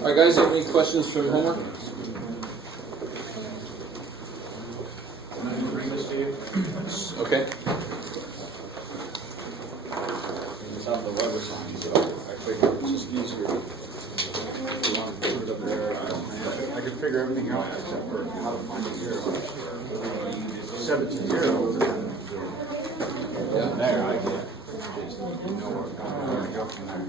All right, guys, have any questions from homework? Can I bring this to you? Okay. It's on the weather sign, so I figured it's just easier. If you want to put it up there, I could figure everything out except for how to find a zero. Set it to zero, and then there I get just know where to go from there.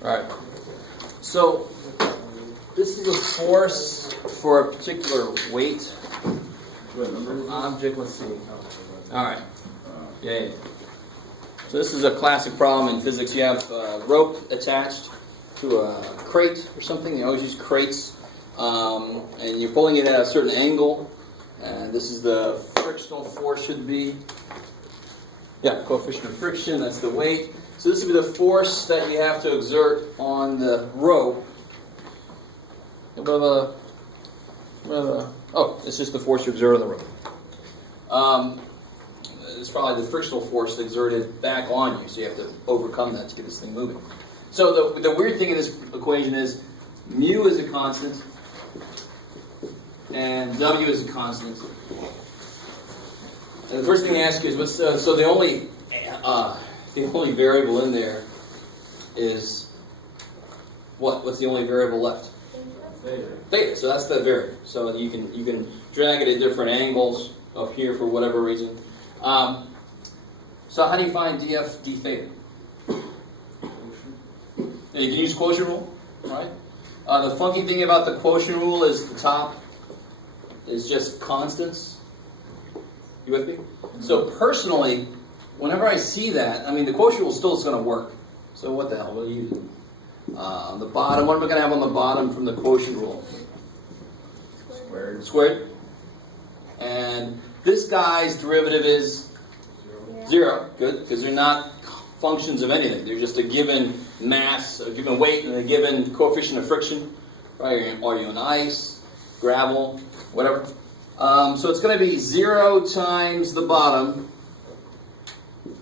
Alright, so this is a force for a particular weight object. Let's see. Alright, yeah. So this is a classic problem in physics. You have a rope attached to a crate or something. They always use crates, and you're pulling it at a certain angle. And this is the frictional force should be. Yeah, coefficient of friction, that's the weight. So this would be the force that you have to exert on the rope. Oh, it's just the force you exert on the rope. It's probably the frictional force exerted back on you, so you have to overcome that to get this thing moving. So the weird thing in this equation is mu is a constant, and W is a constant. And the first thing I ask you is, what's so the only variable in there is what? What's the only variable left? Theta. Theta. So that's the variable. So you can drag it at different angles up here for whatever reason. So how do you find df d theta? And you can use quotient rule, right? The funky thing about the quotient rule is the top is just constants. You with me? Mm-hmm. So personally, whenever I see that, I mean, the quotient rule still is going to work. So what the hell? What do you do? On the bottom, what am I going to have on the bottom from the quotient rule? Squared. Squared. And this guy's derivative is 0. Good, because they're not functions of anything. They're just a given mass, a given weight, and a given coefficient of friction. Right? Are you on ice, gravel, whatever? So it's going to be 0 times the bottom.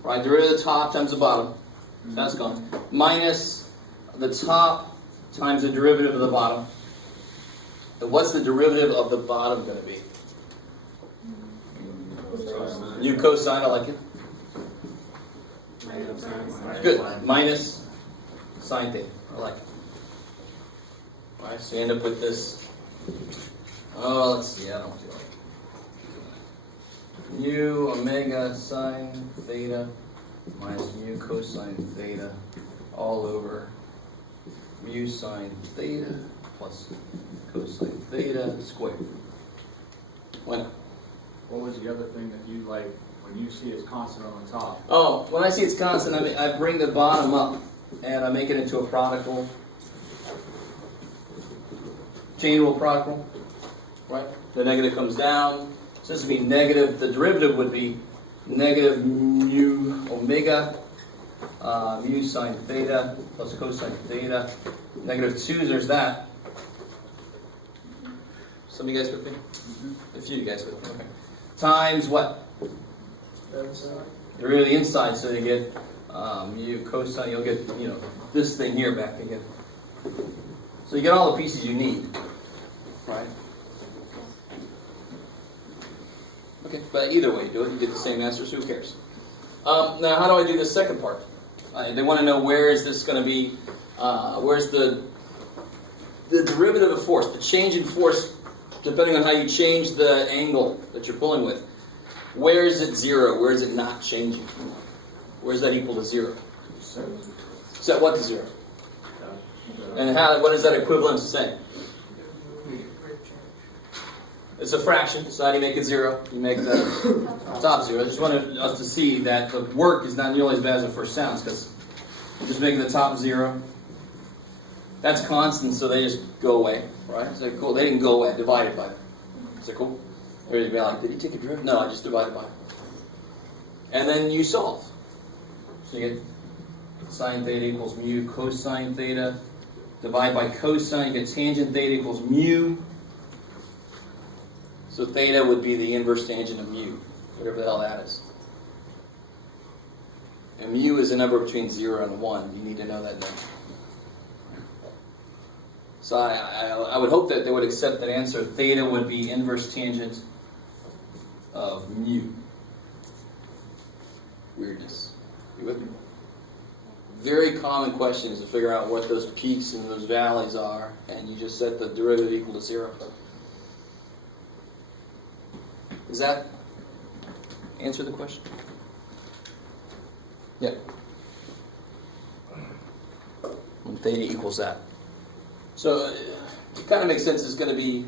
Right, derivative of the top times the bottom. So that's gone. Minus the top times the derivative of the bottom. And what's the derivative of the bottom going to be? New cosine, I like it. Good. Minus sine theta. I like it. Alright, so you end up with this. Oh, let's see. I don't feel like it. Mu omega sine theta minus mu cosine theta all over mu sine theta plus cosine theta squared. When? What was the other thing that you like when you see it's constant on the top? Oh, when I see it's constant, I bring the bottom up and I make it into a product rule. Chain rule product rule. Right? The negative comes down. So this would be negative. The derivative would be negative mu omega mu sine theta plus cosine theta. Negative 2, there's that. Some of you guys with me? A few of you guys with me. Okay. Times what? You're really inside, so you get mu cosine. You'll get this thing here back again. So you get all the pieces you need, right? Okay, but either way you do it, you get the same answer. So who cares? Now, how do I do the second part? They want to know where is this going to be? Where's the derivative of force? The change in force, depending on how you change the angle that you're pulling with. Where is it 0? Where is it not changing? Where is that equal to 0? Set what to 0? And what is that equivalent to saying? It's a fraction, so how do you make it 0? You make the top 0. I just wanted us to see that the work is not nearly as bad as it first sounds, because you're just making the top 0. That's constant, so they just go away, right? So cool. They didn't go away. Divided by it. Is that cool? Everybody's be like, did he take a derivative? No, I just divided by it. And then you solve. So you get sine theta equals mu cosine theta. Divide by cosine, you get tangent theta equals mu. So theta would be the inverse tangent of mu, whatever the hell that is. And mu is a number between 0 and 1. You need to know that number. So I would hope that they would accept that answer. Theta would be inverse tangent of mu. Weirdness. You with me? Very common question is to figure out what those peaks and those valleys are, and you just set the derivative equal to 0. Does that answer the question? Yeah. When theta equals that. So it kind of makes sense it's going to be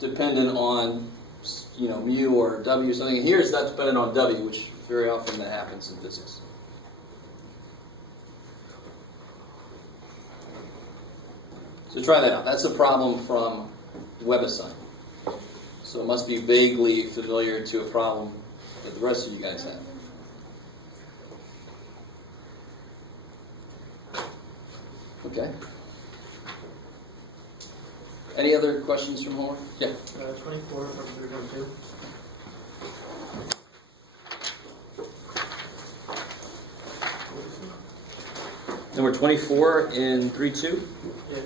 dependent on, mu or w or something. Here it's not dependent on w, which very often that happens in physics. So try that out. That's a problem from WebAssign. So it must be vaguely familiar to a problem that the rest of you guys have. Okay. Any other questions from homework? Yeah. 24 from 3.2. Number 24 in 3.2? Yeah.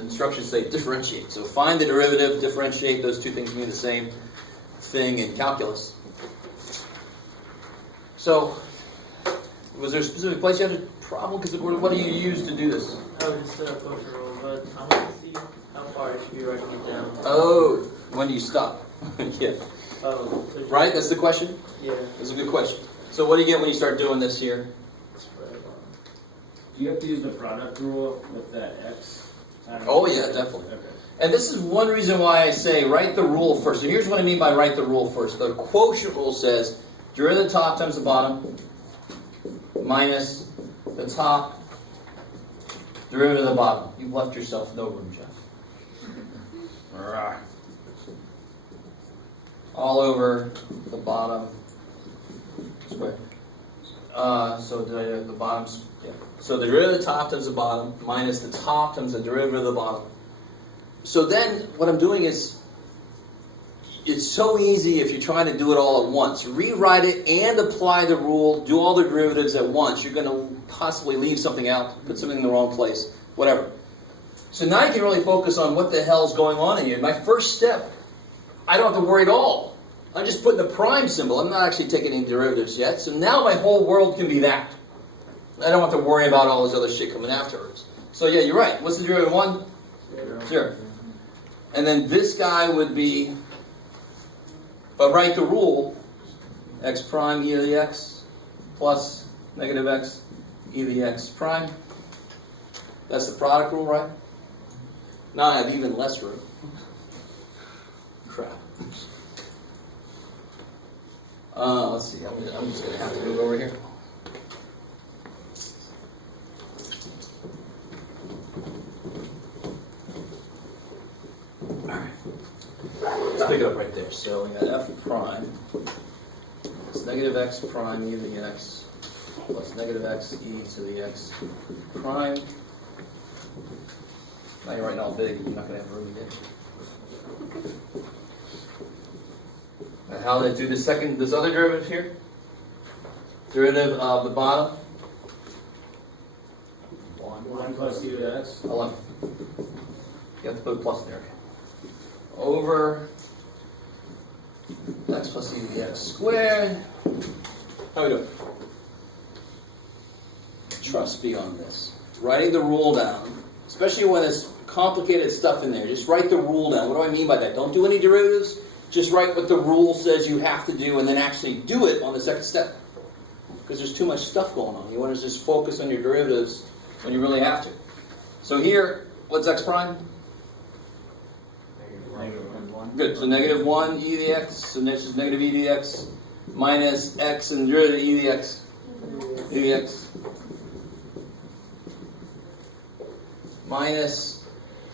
Instructions say differentiate. So find the derivative, differentiate. Those two things mean the same thing in calculus. So, was there a specific place you had a problem? Because what do you use to do this? I would just set up Quotient Rule, but I want to see how far I should be writing it down. Oh, when do you stop? Yeah. Oh, so Right? That's the question? Yeah. That's a good question. So what do you get when you start doing this here? Spread on. Do you have to use the product rule with that x? Oh yeah, definitely. Okay. And this is one reason why I say write the rule first. So here's what I mean by write the rule first. The quotient rule says derivative of the top times the bottom minus the top derivative of the bottom. You've left yourself no room, Jeff. All over the bottom square. So the bottom's, yeah. So the derivative of the top times the bottom minus the top times the derivative of the bottom. So then what I'm doing is, it's so easy if you're trying to do it all at once. Rewrite it and apply the rule, do all the derivatives at once. You're going to possibly leave something out, put something in the wrong place, whatever. So now you can really focus on what the hell's going on in here. My first step, I don't have to worry at all. I'm just putting the prime symbol. I'm not actually taking any derivatives yet. So now my whole world can be that. I don't have to worry about all this other shit coming afterwards. So yeah, you're right. What's the derivative of 1? 0. And then this guy would be, but write the rule, x prime e to the x plus negative x e to the x prime. That's the product rule, right? Now I have even less room. Crap. Let's see. I'm just going to have to move over here. Alright. Let's pick it up right there. So we got f prime. It's negative x prime e to the x plus negative x e to the x prime. Now you're writing all big. You're not going to have room again. And how do they do this other derivative here? Derivative of the bottom. 1 plus e to the x. Hold on. You have to put a plus there. Over x plus e to the x squared. How we doing? trust me on this. Writing the rule down, especially when it's complicated stuff in there, just write the rule down. What do I mean by that? Don't do any derivatives. Just write what the rule says you have to do and then actually do it on the second step. Because there's too much stuff going on. You want to just focus on your derivatives when you really have to. So here, what's x prime? Good. So negative 1 e to the x. So next is negative e to the x minus x and derivative e to the x. E to the x. Minus,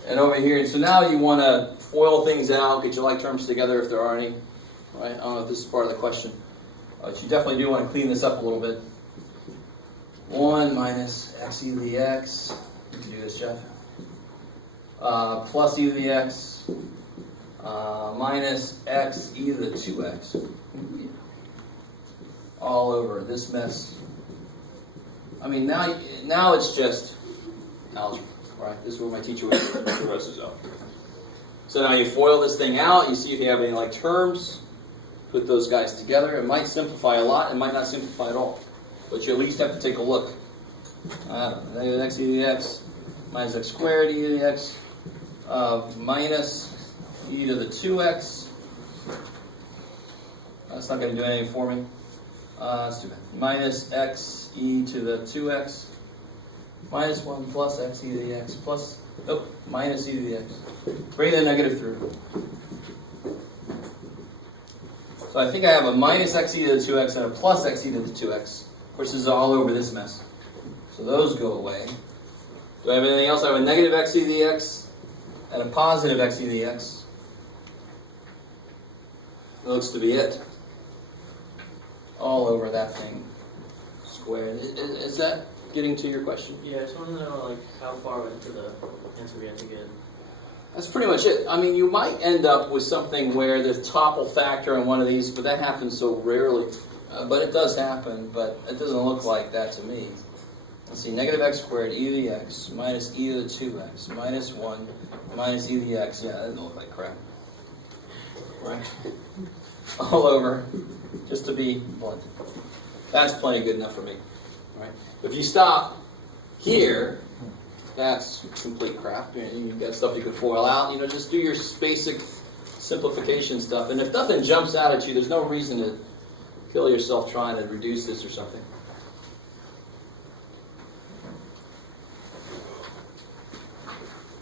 and over here. So now you want to FOIL things out, get your like terms together if there are any. Right? I don't know if this is part of the question. But you definitely do want to clean this up a little bit. 1 minus x e to the x. You can do this, Jeff. Plus e to the x. Minus x e to the 2x. All over this mess. I mean, now it's just algebra, right? This is where my teacher was the rest is out. So now you FOIL this thing out. You see if you have any like terms. Put those guys together. It might simplify a lot. It might not simplify at all. But you at least have to take a look. Negative x e to the x minus x squared e to the x minus e to the 2x. That's not going to do anything for me. Let's do that. Minus x e to the 2x minus 1 plus x e to the x plus, minus e to the x. Bring the negative through. So I think I have a minus x e to the 2x and a plus x e to the 2x. Of course, this is all over this mess. So those go away. Do I have anything else? I have a negative x e to the x and a positive x e to the x. That looks to be it. All over that thing. Squared. Is that getting to your question? Yeah, I just want to know like how far into the answer we have to get. That's pretty much it. I mean, you might end up with something where the top will factor in one of these, but that happens so rarely. But it does happen, but it doesn't look like that to me. Let's see, negative x squared e to the x minus e to the 2x minus 1 minus e to the x. Yeah, that doesn't look like crap. Right? All over, just to be blunt. That's plenty good enough for me. Right? If you stop here, that's complete crap. You've got stuff you can FOIL out. Just do your basic simplification stuff. And if nothing jumps out at you, there's no reason to kill yourself trying to reduce this or something.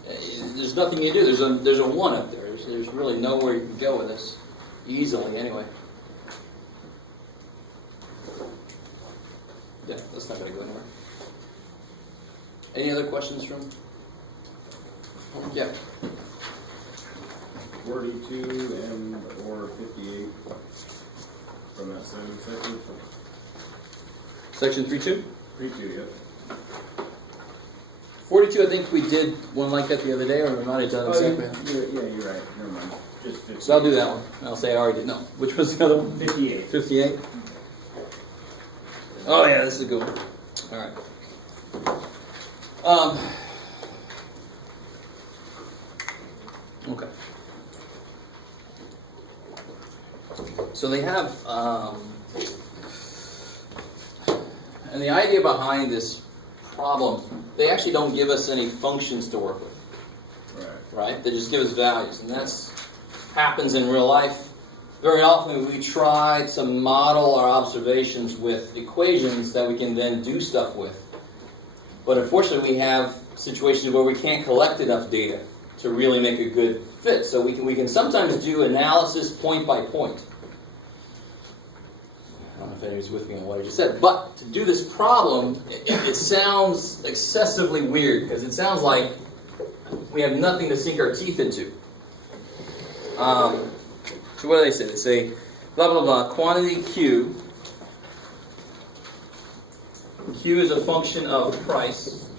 There's nothing you do. There's a 1 up there. There's really nowhere you can go with this. Easily, anyway. Yeah, that's not going to go anywhere. Any other questions from? Yeah. 42 and or 58 from that same section. Section 3.2? 3.2, yep. 42, I think we did one like that the other day, or we might have done exactly that. You're right. Never mind. Just 58. So I'll do that one. I'll say I already did. No. Which was the other one? 58. 58? Oh, yeah, this is a good one. All right. Okay. So they have, and the idea behind this problem, they actually don't give us any functions to work with. Right? They just give us values, and that's happens in real life. Very often we try to model our observations with equations that we can then do stuff with. But unfortunately we have situations where we can't collect enough data to really make a good fit. So we can sometimes do analysis point by point. I don't know if anybody's with me on what I just said, but to do this problem, it sounds excessively weird, because it sounds like we have nothing to sink our teeth into. So what do they say? They say, blah, blah, blah, quantity Q. Q is a function of price.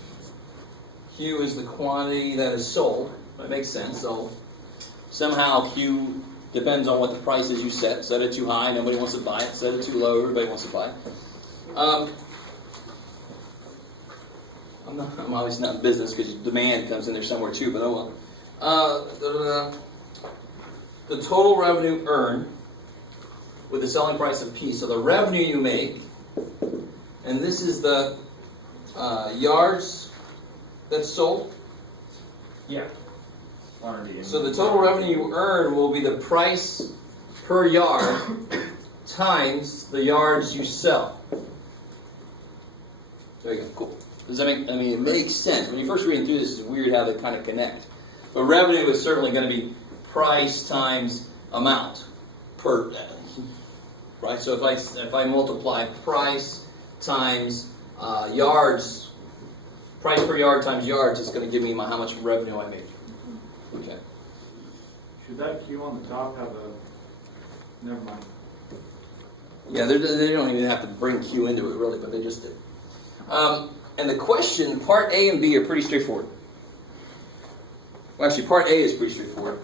Q is the quantity that is sold. That makes sense. So somehow Q depends on what the price is you set. Set it too high, nobody wants to buy it. Set it too low, everybody wants to buy it. I'm obviously not in business because demand comes in there somewhere too, but oh well. The total revenue earned with the selling price of P. So the revenue you make, and this is the yards that's sold. Yeah. Quantity. So the total revenue you earn will be the price per yard times the yards you sell. There you go. Cool. Does that make? I mean, it makes sense. When you first read through this, it's weird how they kind of connect. But revenue is certainly going to be price times amount per. Right. So if I multiply price times yards, price per yard times yards, it's going to give me how much revenue I made. Okay. Should that Q on the top have a, never mind. Yeah, they don't even have to bring Q into it really, but they just did. And the question, part A and B are pretty straightforward. Well, actually, part A is pretty straightforward.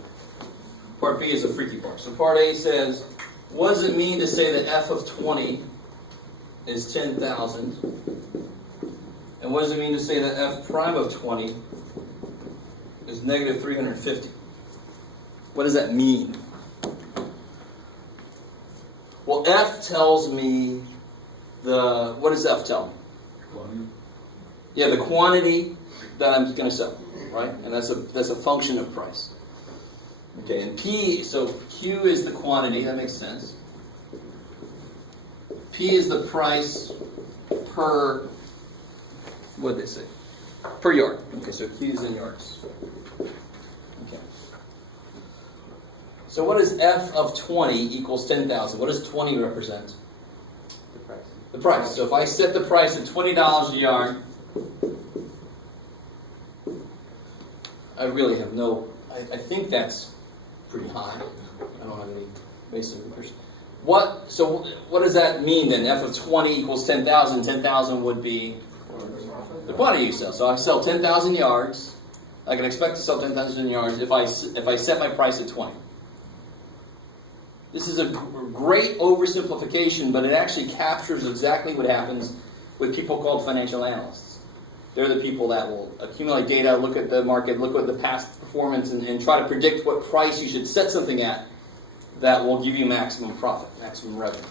Part B is a freaky part. So part A says, what does it mean to say that f of 20 is 10,000? And what does it mean to say that f prime of 20 is negative 350? What does that mean? Well, F tells me what does F tell me? Yeah, the quantity that I'm going to sell, right? And that's a function of price. Okay, and P, so Q is the quantity, that makes sense. P is the price per, what did they say? Per yard. Okay, so Q is in yards. Okay. So what is F of 20 equals 10,000? What does 20 represent? The price. The price. So if I set the price at $20 a yard, I really have no, I think that's pretty high. I don't have any basic numbers. So what does that mean then? F of 20 equals 10,000. 10,000 would be the quantity you sell. So I sell 10,000 yards. I can expect to sell 10,000 yards if I set my price at 20. This is a great oversimplification, but it actually captures exactly what happens with people called financial analysts. They're the people that will accumulate data, look at the market, look at the past performance, and try to predict what price you should set something at that will give you maximum profit, maximum revenue.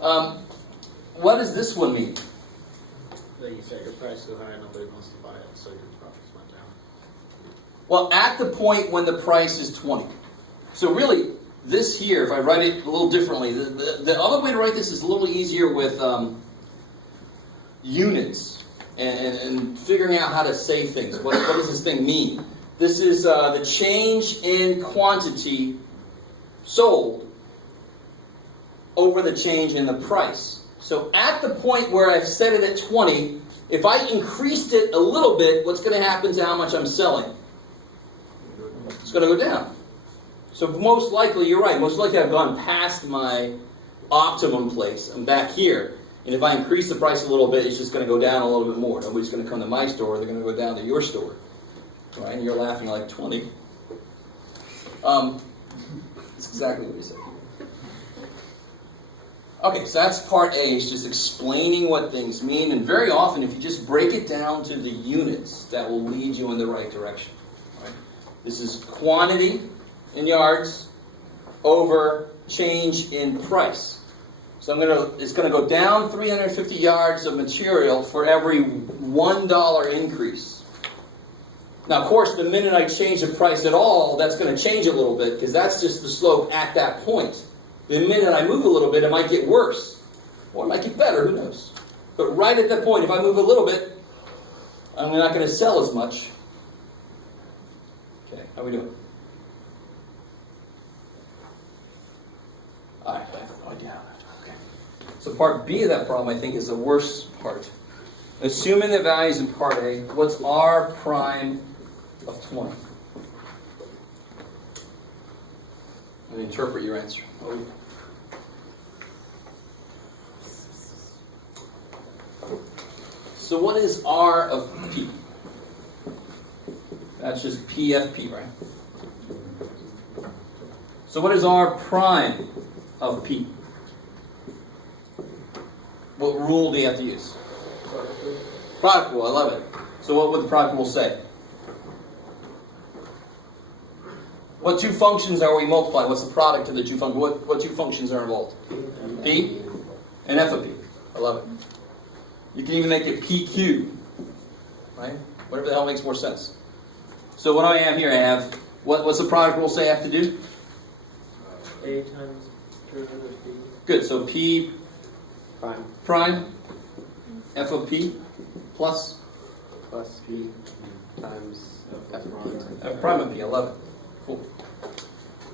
What does this one mean? That you set your price so high nobody wants to buy it, so your profits went down. Well, at the point when the price is 20. So really, this here, if I write it a little differently, the other way to write this is a little easier with units and figuring out how to say things. What does this thing mean? This is the change in quantity sold over the change in the price. So at the point where I've set it at 20, if I increased it a little bit, what's going to happen to how much I'm selling? It's going to go down. So most likely, you're right, most likely I've gone past my optimum place. I'm back here. And if I increase the price a little bit, it's just going to go down a little bit more. Nobody's going to come to my store. They're going to go down to your store. Right? And you're laughing like 20. That's exactly what he said. Okay, so that's part A. It's just explaining what things mean. And very often, if you just break it down to the units, that will lead you in the right direction. Right? This is quantity in yards over change in price. So it's going to go down 350 yards of material for every $1 increase. Now, of course, the minute I change the price at all, that's going to change a little bit because that's just the slope at that point. The minute I move a little bit, it might get worse. Or it might get better, who knows. But right at that point, if I move a little bit, I'm not going to sell as much. Okay, how are we doing? All right, I have no idea. Okay. So part B of that problem, I think, is the worst part. Assuming the values in part A, what's R prime of 20? And interpret your answer. So what is R of P? That's just PFP, right? So what is R prime of P? What rule do you have to use? Product rule, I love it. So what would the product rule say? What two functions are we multiplying? What's the product of the two functions? What two functions are involved? P and F of P. I love it. You can even make it PQ, right? Whatever the hell makes more sense. So what do I have here? I have, what's the product rule say I have to do? A times derivative of B. Good, so P prime, F of P, plus P times F prime of P. I love it. Cool.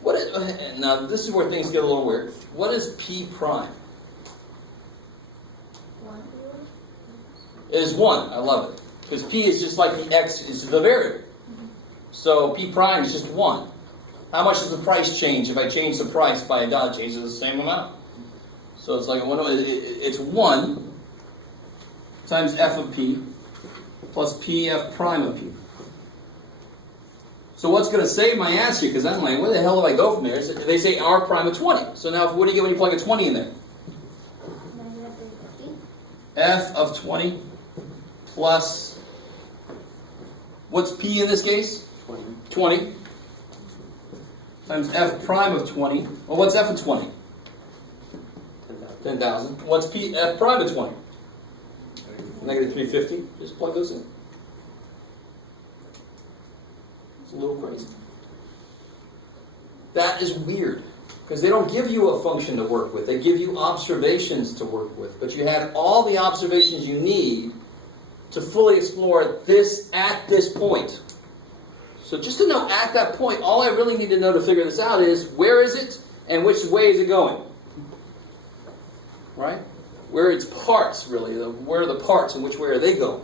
What is, now this is where things get a little weird. What is P prime? It is 1. I love it. Because P is just like the X is the variable. So P prime is just 1. How much does the price change if I change the price by a dollar? It changes the same amount. So it's like it's 1 times F of P plus PF prime of P. So what's going to save my ass here? Because I'm like, where the hell do I go from there? They say R prime of 20. So now what do you get when you plug a 20 in there? F of 20 plus, what's P in this case? 20 times F prime of 20. Well, what's F of 20? 10,000. What's P F prime of 20? Negative 350. Just plug those in. It's a little crazy. That is weird. Because they don't give you a function to work with. They give you observations to work with. But you have all the observations you need to fully explore this at this point. So just to know at that point, all I really need to know to figure this out is where is it and which way is it going? Right? Where are its parts, really. Where are the parts and which way are they going?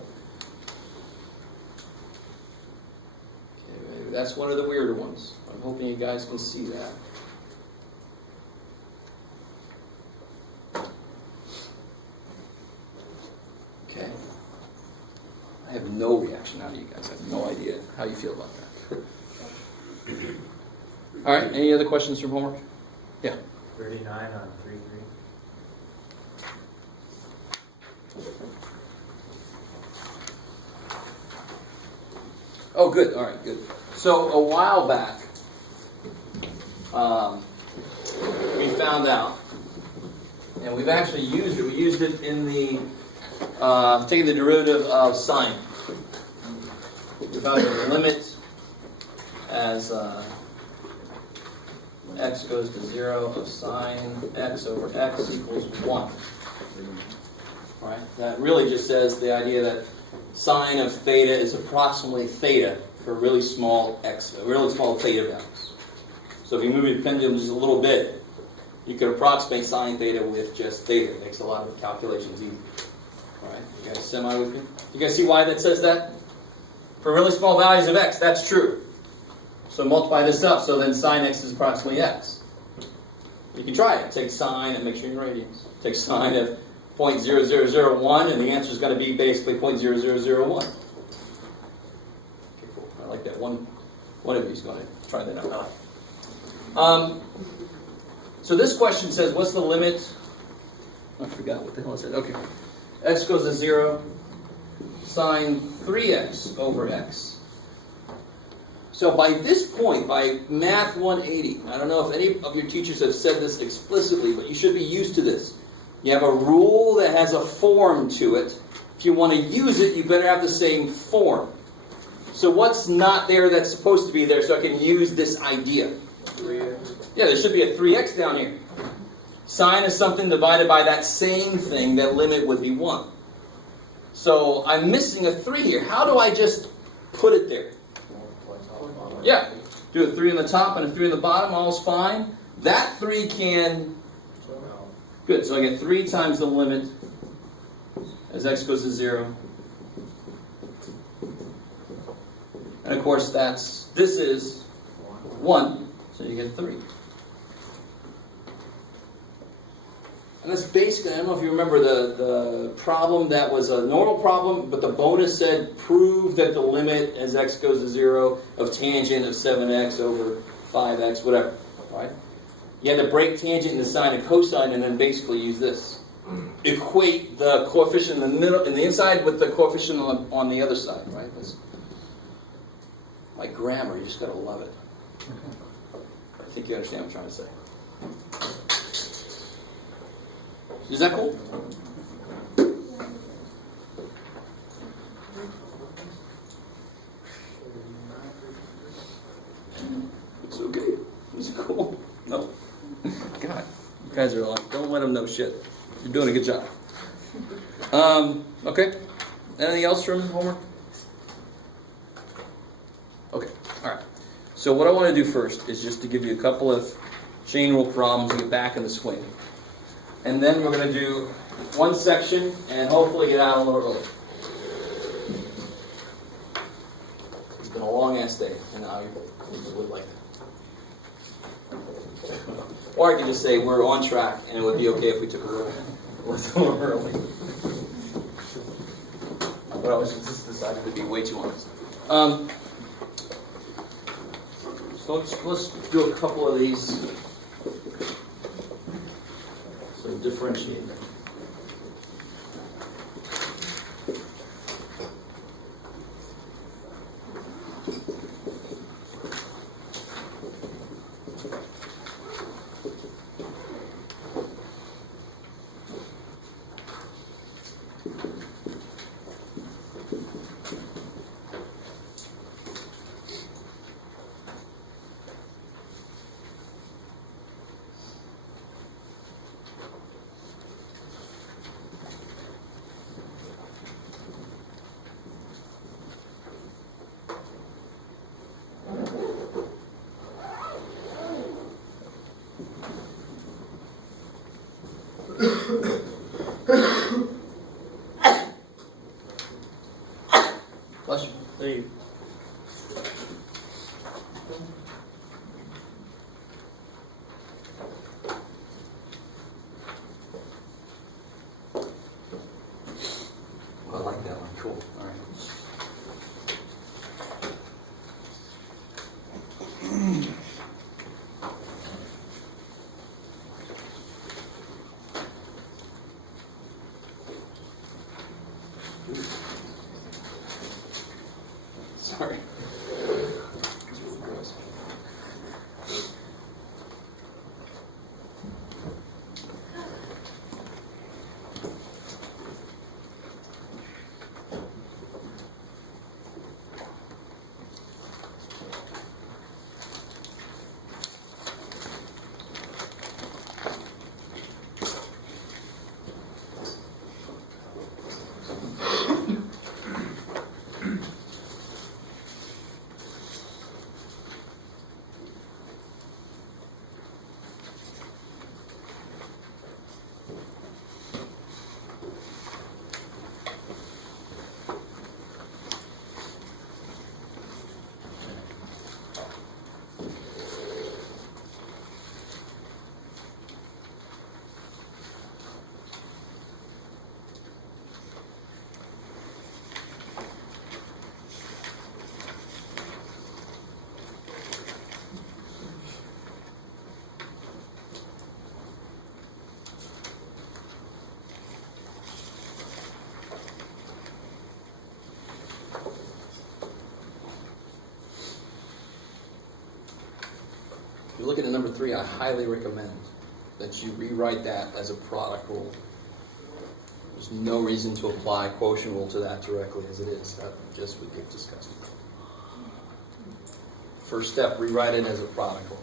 Okay, that's one of the weirder ones. I'm hoping you guys can see that. Okay. I have no reaction out of you guys. I have no idea how you feel about that. All right. Any other questions from homework? Yeah. 39 on 3-3. Oh, good. All right, good. So a while back, we found out, and we've actually used it. We used it in the taking the derivative of sine. We found the limit as x goes to 0 of sine x over x equals 1. Right? That really just says the idea that sine of theta is approximately theta for really small x, really small theta values. So if you move your pendulum just a little bit, you could approximate sine theta with just theta. It makes a lot of calculations easy. All right, you guys semi with me? You guys see why that says that? For really small values of x, that's true. So multiply this up, so then sine x is approximately x. You can try it. Take sine and make sure your radians. Take sine of 0.0001, and the answer's got to be basically 0.0001. Okay, cool. I like that. One of you's going to try that out. So this question says, what's the limit? I forgot what the hell I said. Okay. X goes to 0, sine 3x over x. So by this point, by Math 180, I don't know if any of your teachers have said this explicitly, but you should be used to this. You have a rule that has a form to it. If you want to use it, you better have the same form. So what's not there that's supposed to be there so I can use this idea? 3x. Yeah, there should be a 3x down here. Sine is something divided by that same thing. That limit would be 1. So I'm missing a 3 here. How do I just put it there? Yeah, do a 3 on the top and a 3 on the bottom. All's fine. That 3 can... Good, so I get 3 times the limit as x goes to 0. And of course this is 1, so you get 3. And that's basically, I don't know if you remember the problem that was a normal problem, but the bonus said prove that the limit as x goes to 0 of tangent of 7x over 5x, whatever, right? You had to break tangent into sine and cosine and then basically use this. Equate the coefficient in the middle, in the inside with the coefficient on the other side, right? That's, like grammar, you just gotta love it. I think you understand what I'm trying to say. Is that cool? Cool. No. God, you guys are like, don't let them know shit. You're doing a good job. Okay. Anything else from homework? Okay. All right. So what I want to do first is just to give you a couple of chain rule problems to get back in the swing. And then we're going to do one section and hopefully get out a little early. It's been a long ass day, and I would like that. Or I could just say we're on track, and it would be okay if we took a little early. But I was just decided to be way too honest. So let's do a couple of these. So differentiate them. Bless you. There you I like that one. Cool. All right. Sorry. If you're looking at number 3, I highly recommend that you rewrite that as a product rule. There's no reason to apply quotient rule to that directly as it is. That just would get disgusting. First step, rewrite it as a product rule.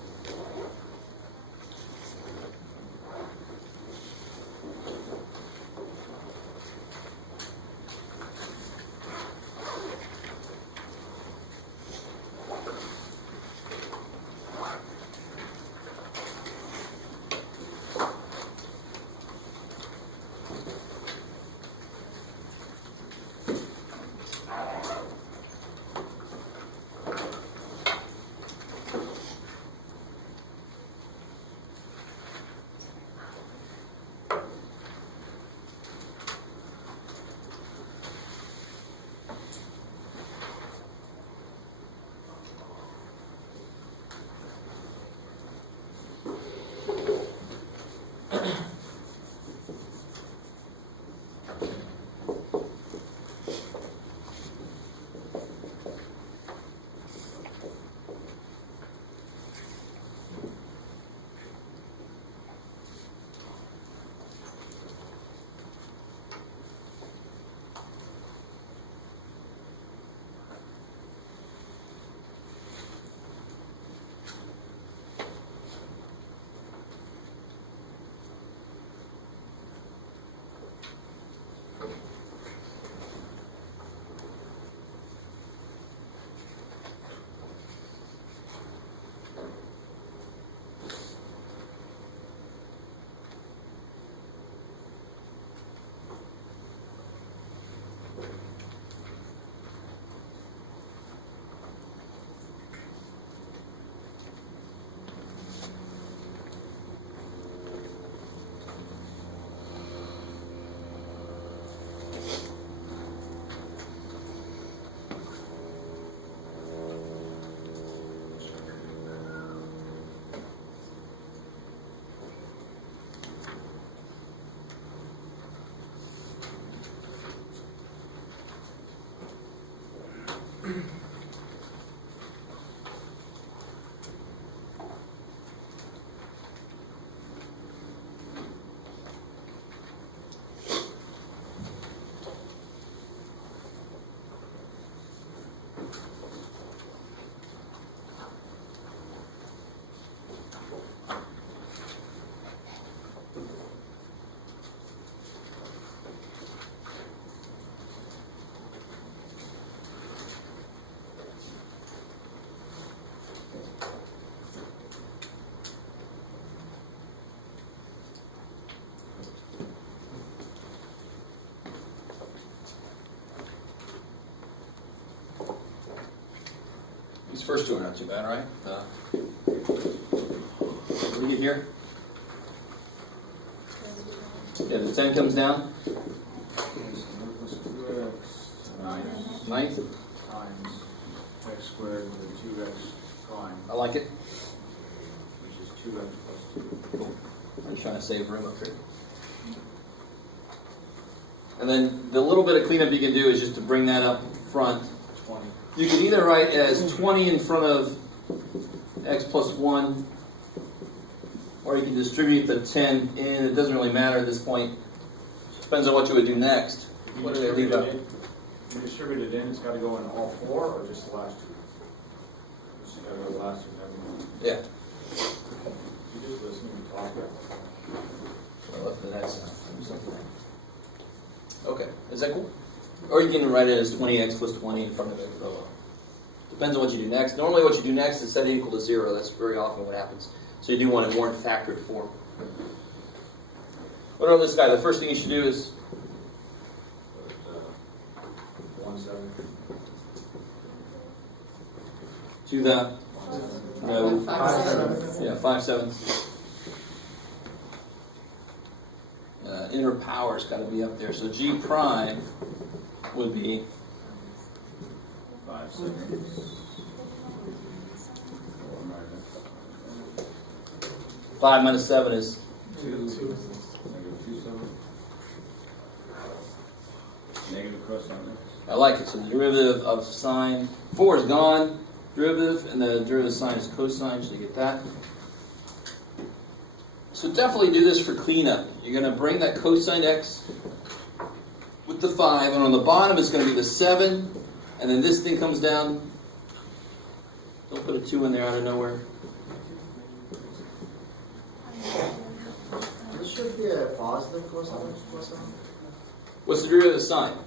First two are not too bad, right? What do you get here? Yeah, the 10 comes down. Ninth. Times x squared with 2x prime, I like it. which is 2x plus 2. I'm just trying to save room up here. And then the little bit of cleanup you can do is just to bring that up front. 20. You can either write as 20 in front of x plus 1, or you can distribute the 10 in. It doesn't really matter at this point. Depends on what you would do next. What do they leave out? If you distribute it in, it's got to go in all four, or just the last two? Just got to go the last two. Yeah. You just listen and talk. Well, up to the next one. Okay, is that cool? Or you can write it as 20x plus 20 in front of it. Depends on what you do next. Normally what you do next is set it equal to 0. That's very often what happens. So you do want it more in factored form. What about this guy? The first thing you should do is 1/7. do the no 5/7. yeah 5/7. Inner power's got to be up there. So G prime would be 5 seconds. 5 minus 7 is 2. -2/7. Negative cosine. I like it. So the derivative of sine 4 is gone. Derivative, and the derivative of sine is cosine, so you get that. So definitely do this for cleanup. You're going to bring that cosine x with the 5, and on the bottom it's going to be the 7, and then this thing comes down. Don't put a 2 in there out of nowhere. This should be a positive cosine. What's the derivative of sine?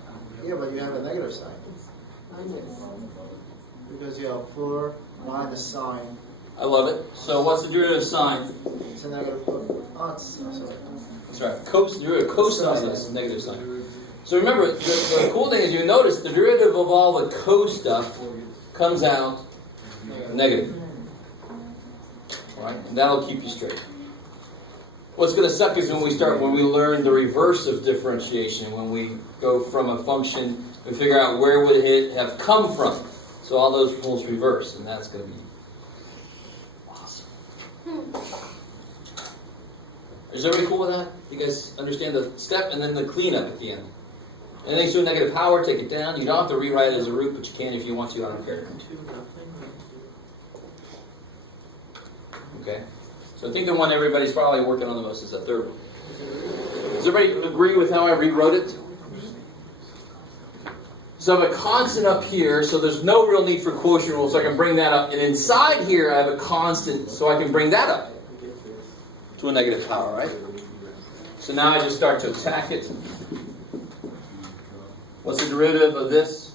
Yeah, but you have a negative sign. Because you have 4 minus sine. I love it. So what's the derivative of sine? It's a negative 4. Oh, it's sorry. That's right. Derivative of cosine is negative sine. So remember, the cool thing is you notice the derivative of all the stuff comes out negative. All right? And that'll keep you straight. What's going to suck is when we learn the reverse of differentiation, when we go from a function, we figure out where would it have come from. So all those rules reverse, and that's going to be awesome. Is everybody cool with that? You guys understand the step and then the cleanup at the end? Anything to a negative power, take it down. You don't have to rewrite it as a root, but you can if you want to. I don't care. Okay. So I think the one everybody's probably working on the most is that third one. Does everybody agree with how I rewrote it? So I have a constant up here, so there's no real need for quotient rule, so I can bring that up. And inside here, I have a constant, so I can bring that up to a negative power, right? So now I just start to attack it. What's the derivative of this?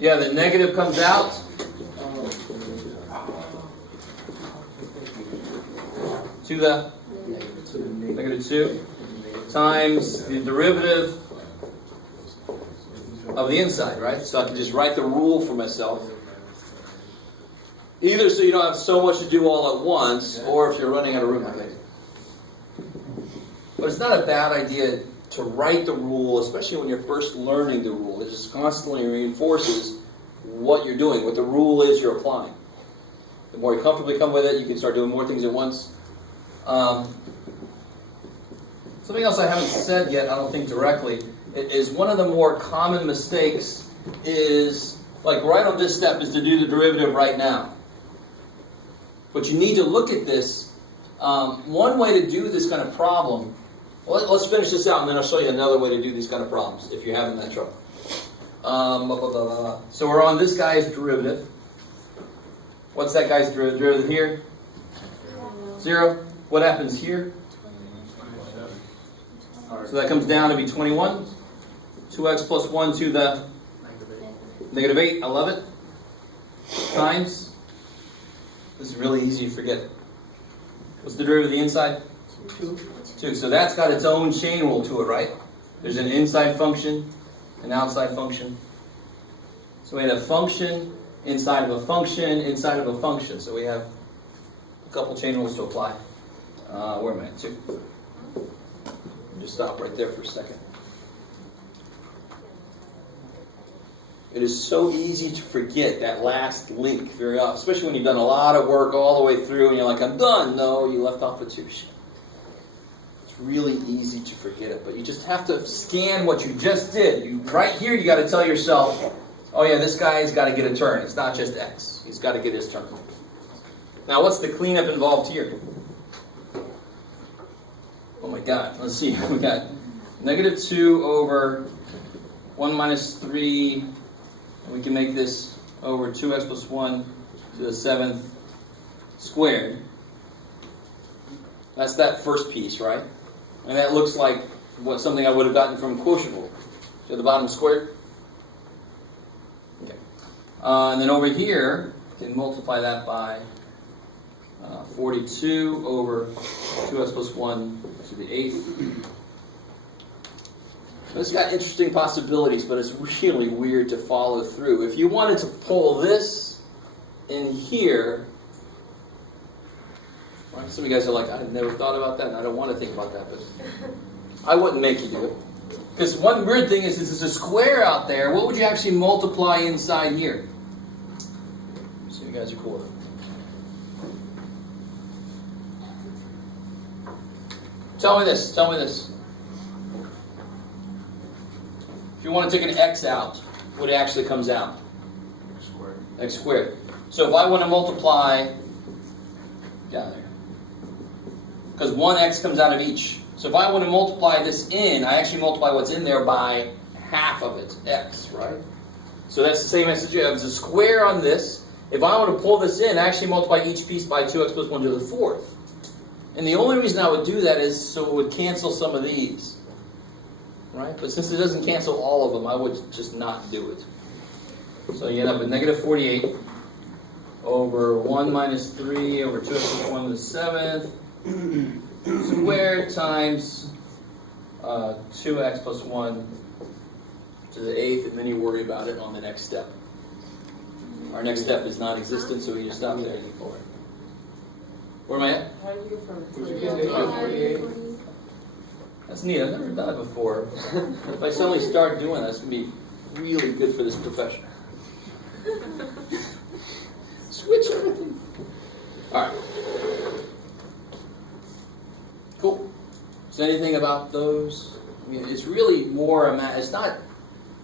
Yeah, the negative comes out. To the negative 2 times the derivative of the inside, right? So I can just write the rule for myself. Either so you don't have so much to do all at once, or if you're running out of room like that. But it's not a bad idea to write the rule, especially when you're first learning the rule. It just constantly reinforces what you're doing, what the rule is you're applying. The more you comfortably come with it, you can start doing more things at once. Something else I haven't said yet, I don't think directly, is one of the more common mistakes is, like right on this step, is to do the derivative right now. But you need to look at this. One way to do this kind of problem, let's finish this out and then I'll show you another way to do these kind of problems if you're having that trouble. So we're on this guy's derivative. What's that guy's derivative here? 0. What happens here? So that comes down to be 21. 2x plus 1 to the negative 8. I love it. Times. This is really easy to forget. What's the derivative of the inside? 2. So that's got its own chain rule to it, right? There's an inside function, an outside function. So we had a function inside of a function inside of a function. So we have a couple chain rules to apply. Where am I at? 2. Just stop right there for a second. It is so easy to forget that last link very often, especially when you've done a lot of work all the way through and you're like, I'm done. No, you left off a 2. It's really easy to forget it, but you just have to scan what you just did. Right here, you got to tell yourself, oh yeah, this guy's got to get a turn. It's not just X. He's got to get his turn. Now, what's the cleanup involved here? Oh my God, let's see. We got negative 2 over 1 minus 3. And we can make this over 2x plus 1 to the 7th squared. That's that first piece, right? And that looks like something I would have gotten from Quotient Rule. See at the bottom squared? Okay. And then over here, you can multiply that by 42 over 2x plus 1 to the 8th. It's got interesting possibilities, but it's really weird to follow through. If you wanted to pull this in here, right, some of you guys are like, I've never thought about that, and I don't want to think about that, but I wouldn't make you do it. Because one weird thing is, there's a square out there. What would you actually multiply inside here? So you guys are cool. Tell me this. If you want to take an x out, what actually comes out? X squared. So if I want to multiply, down there, because 1x comes out of each. So if I want to multiply this in, I actually multiply what's in there by half of it, x, right? So that's the same as there's a square on this. If I want to pull this in, I actually multiply each piece by 2x plus 1 to the 4th. And the only reason I would do that is so it would cancel some of these. Right? But since it doesn't cancel all of them, I would just not do it. So you end up with negative 48 over 1 minus 3 over 2x plus 1 to the 7th squared times 2x plus 1 to the 8th, and then you worry about it on the next step. Our next step is non-existent, so we just stop there. Where am I at? How did you go from Negative 48. That's neat. I've never done it before. If I suddenly start doing that, it's going to be really good for this profession. Switch everything. All right. Cool. Is there anything about those? I mean, it's really more it's not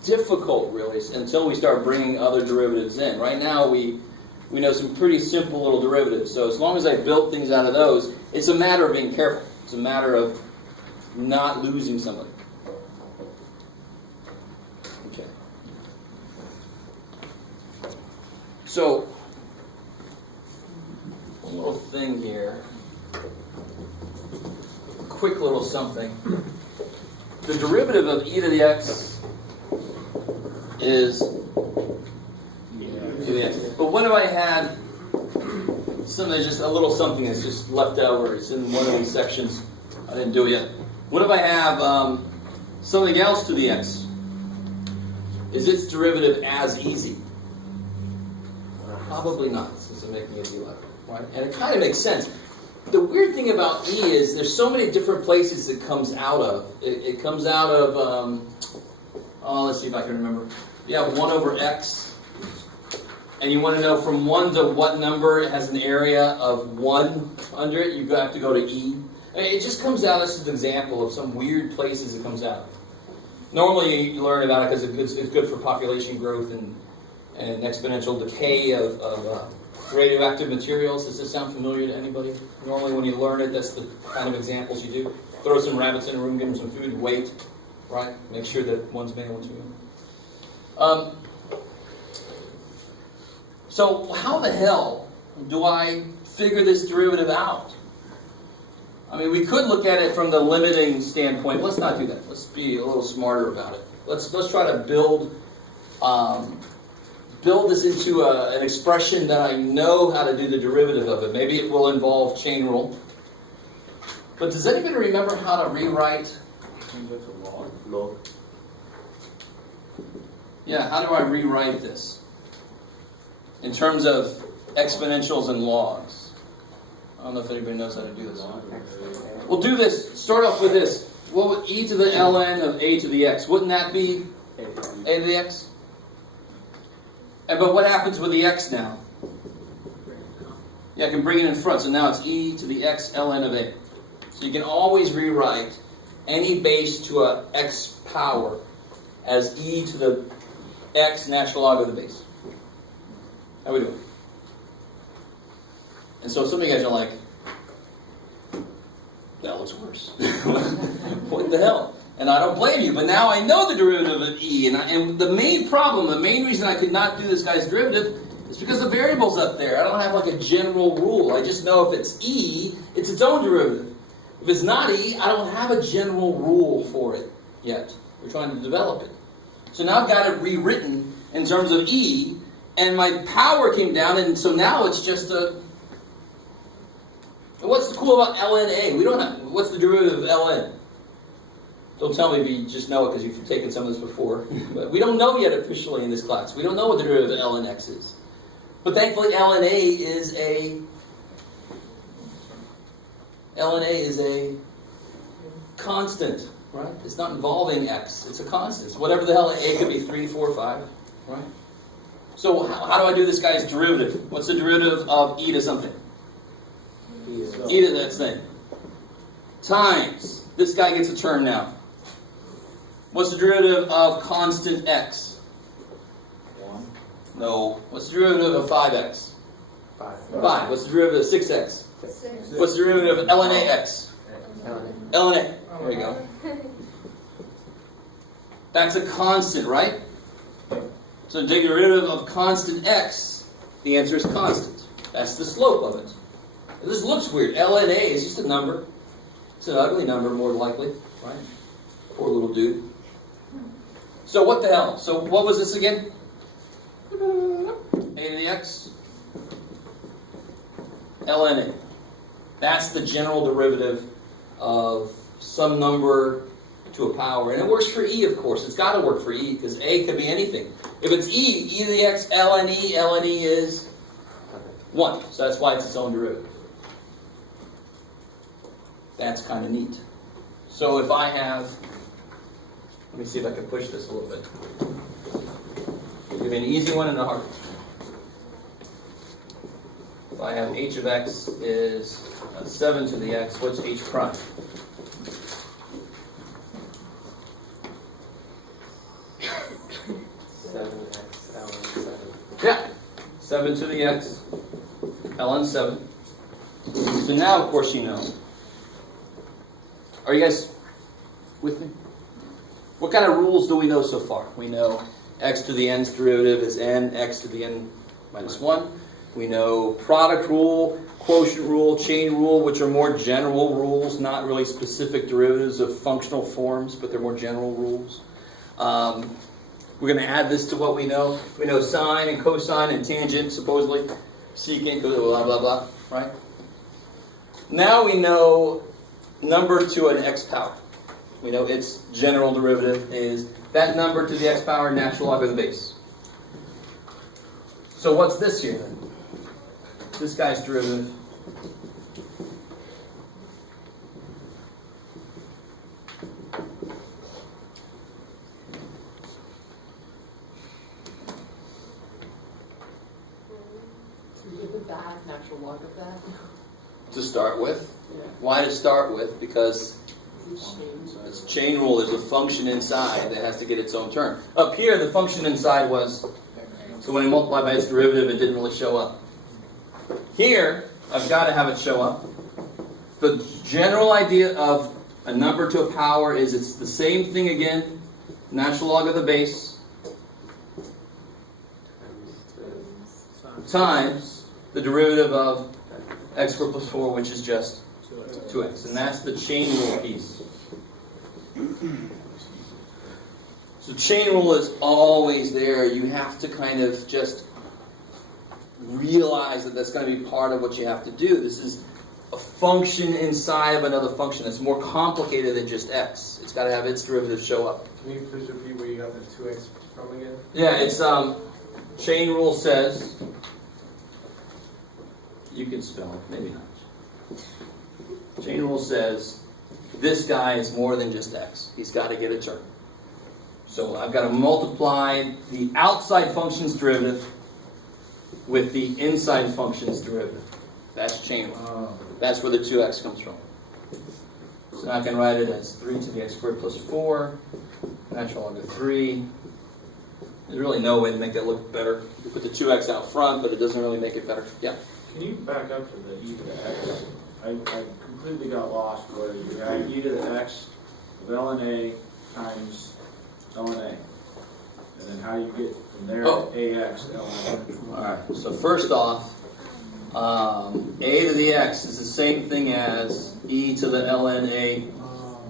difficult, really, until we start bringing other derivatives in. Right now, we know some pretty simple little derivatives. So as long as I build things out of those, it's a matter of being careful. It's a matter of not losing somebody. Okay. So, one little thing here. A quick little something. The derivative of e to the x is e to the x. But what if I had something, just a little something that's just left over? It's in one of these sections. I didn't do it yet. What if I have something else to the x? Is its derivative as easy? Probably not, since I'm making it be left, right? And it kind of makes sense. The weird thing about e is there's so many different places it comes out of. It comes out of, let's see if I can remember. You have 1 over x, and you want to know from 1 to what number it has an area of 1 under it. You have to go to e. It just comes out, this is an example of some weird places it comes out. Normally you learn about it because it's good for population growth and exponential decay of radioactive materials. Does this sound familiar to anybody? Normally when you learn it, that's the kind of examples you do. Throw some rabbits in a room, give them some food, wait, right? Make sure that one's male, one's female. So how the hell do I figure this derivative out? I mean, we could look at it from the limiting standpoint. Let's not do that. Let's be a little smarter about it. Let's try to build this into an expression that I know how to do the derivative of it. Maybe it will involve chain rule. But does anybody remember how to rewrite? Log. Yeah, how do I rewrite this? In terms of exponentials and logs. I don't know if anybody knows how to do this. We'll do this. Start off with this. What would e to the ln of a to the x? Wouldn't that be a to the x? But what happens with the x now? Yeah, I can bring it in front. So now it's e to the x ln of a. So you can always rewrite any base to a x power as e to the x natural log of the base. How we doing? And so some of you guys are like, that looks worse. What the hell? And I don't blame you, but now I know the derivative of e. And the main problem, the main reason I could not do this guy's derivative is because the variable's up there. I don't have like a general rule. I just know if it's e, it's its own derivative. If it's not e, I don't have a general rule for it yet. We're trying to develop it. So now I've got it rewritten in terms of e, and my power came down, and so now it's just a... What's cool about ln a? We don't have... What's the derivative of ln? Don't tell me if you just know it because you've taken some of this before. But we don't know yet officially in this class. We don't know what the derivative of ln x is. But thankfully ln a is a... ln a is a constant, right? It's not involving x. It's a constant. So whatever the hell a could be, 3, 4, 5, right? So how do I do this guy's derivative? What's the derivative of e to something? E to that thing. Times. This guy gets a term now. What's the derivative of constant x? 1. No. What's the derivative of 5x? 5. 5. What's the derivative of 6x? 6. What's the derivative of ln a x? LN. ln a. There you go. That's a constant, right? So the derivative of constant x, the answer is constant. That's the slope of it. This looks weird. ln a is just a number. It's an ugly number, more likely, right? Poor little dude. So what the hell? So what was this again? A to the x. ln a. That's the general derivative of some number to a power. And it works for e, of course. It's got to work for e, because a could be anything. If it's e to the x, ln e is 1. So that's why it's its own derivative. That's kind of neat. So if I have... Let me see if I can push this a little bit. Give me an easy one and a hard one. If I have h of x is 7 to the x, what's h prime? Yeah, 7 to the x, ln 7. So now, of course, you know. Are you guys with me? What kind of rules do we know so far? We know x to the n's derivative is n, x to the n minus 1. We know product rule, quotient rule, chain rule, which are more general rules, not really specific derivatives of functional forms, but they're more general rules. We're going to add this to what we know. We know sine and cosine and tangent, supposedly. Secant, blah, blah, blah, right? Now we know number to an x power. We know its general derivative is that number to the x power natural log of the base. So what's this here then? This guy's derivative. Natural log of that. To start with. Yeah. Why to start with? Because it's chain rule. There's a function inside that has to get its own term. Up here, the function inside was, so when I multiply by its derivative, it didn't really show up. Here, I've got to have it show up. The general idea of a number to a power is it's the same thing again, natural log of the base, times the derivative of x squared plus 4, which is just 2x. And that's the chain rule piece. So chain rule is always there. You have to kind of just realize that that's going to be part of what you have to do. This is a function inside of another function that's more complicated than just x. It's got to have its derivative show up. Can you please repeat where you got the 2x from again? Yeah, it's chain rule says, you can spell it, maybe not. Chain rule says this guy is more than just x. He's got to get a term. So I've got to multiply the outside function's derivative with the inside function's derivative. That's chain rule. That's where the 2x comes from. So I can write it as 3 to the x squared plus 4, natural log of 3. There's really no way to make that look better. You put the 2x out front, but it doesn't really make it better. Yeah? Can you back up to the e to the x? I completely got lost where you have e to the x of ln a times ln a. And then how do you get from there to ax to ln a? Alright, so first off, a to the x is the same thing as e to the ln a,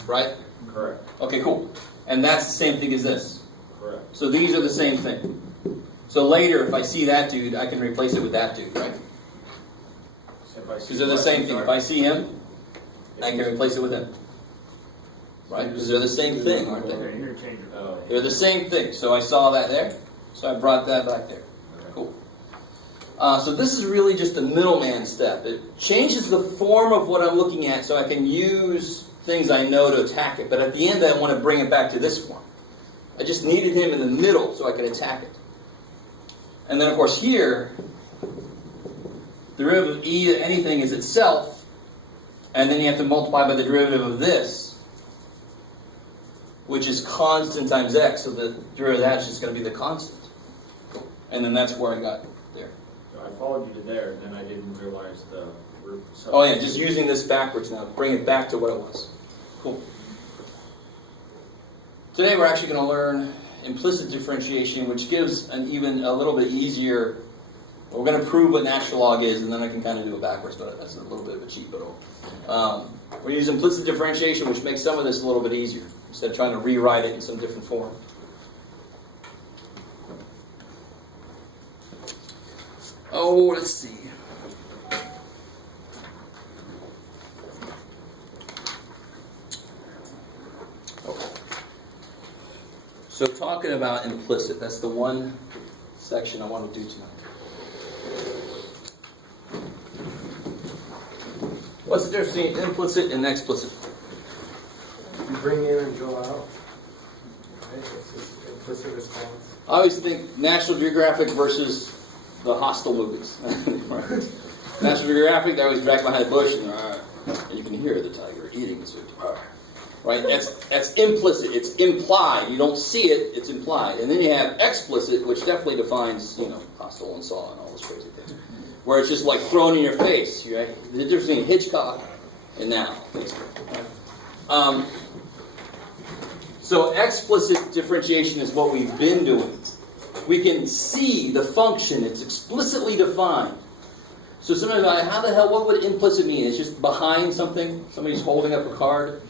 right? Correct. Okay, cool. And that's the same thing as this. Correct. So these are the same thing. So later, if I see that dude, I can replace it with that dude, right? Because they're the same thing. If I see him, I can replace it with him. Right? Because they're the same thing, aren't they? Oh. They're the same thing. So I saw that there, so I brought that back there. Cool. So this is really just the middleman step. It changes the form of what I'm looking at so I can use things I know to attack it. But at the end, I want to bring it back to this form. I just needed him in the middle so I could attack it. And then, of course, here, the derivative of e to anything is itself, and then you have to multiply by the derivative of this, which is constant times x, so the derivative of that is just going to be the constant. And then that's where I got there. So I followed you to there, and then I didn't realize the root. Oh yeah, just using this backwards now. Bring it back to what it was. Cool. Today we're actually going to learn implicit differentiation, which gives an even a little bit easier. We're going to prove what natural log is, and then I can kind of do it backwards, but that's a little bit of a cheat. But we're going to use implicit differentiation, which makes some of this a little bit easier, instead of trying to rewrite it in some different form. Oh, let's see. So talking about implicit, that's the one section I want to do tonight. What's the difference between implicit and explicit? You bring in and draw out. Right? It's just implicit response. I always think National Geographic versus the hostile movies. Right. National Geographic, they always drag behind a bush and you can hear the tiger eating his food. Right? That's implicit. It's implied. You don't see it, it's implied. And then you have explicit, which definitely defines, hostile and saw and all those crazy things. Where it's just like thrown in your face. Right? The difference between Hitchcock and now. So explicit differentiation is what we've been doing. We can see the function. It's explicitly defined. So sometimes what would implicit mean? It's just behind something? Somebody's holding up a card?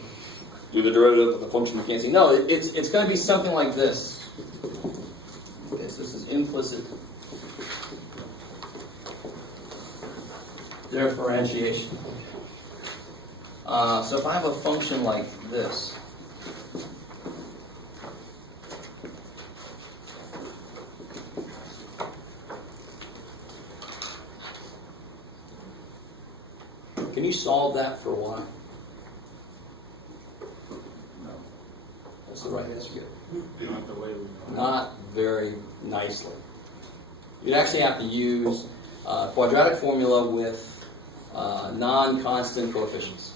Do the derivative of the function you can't see. No, it's going to be something like this. Okay, so this is implicit differentiation. So if I have a function like this, can you solve that for y? That's the right answer. Not the way we Not very nicely. You'd actually have to use a quadratic formula with non-constant coefficients.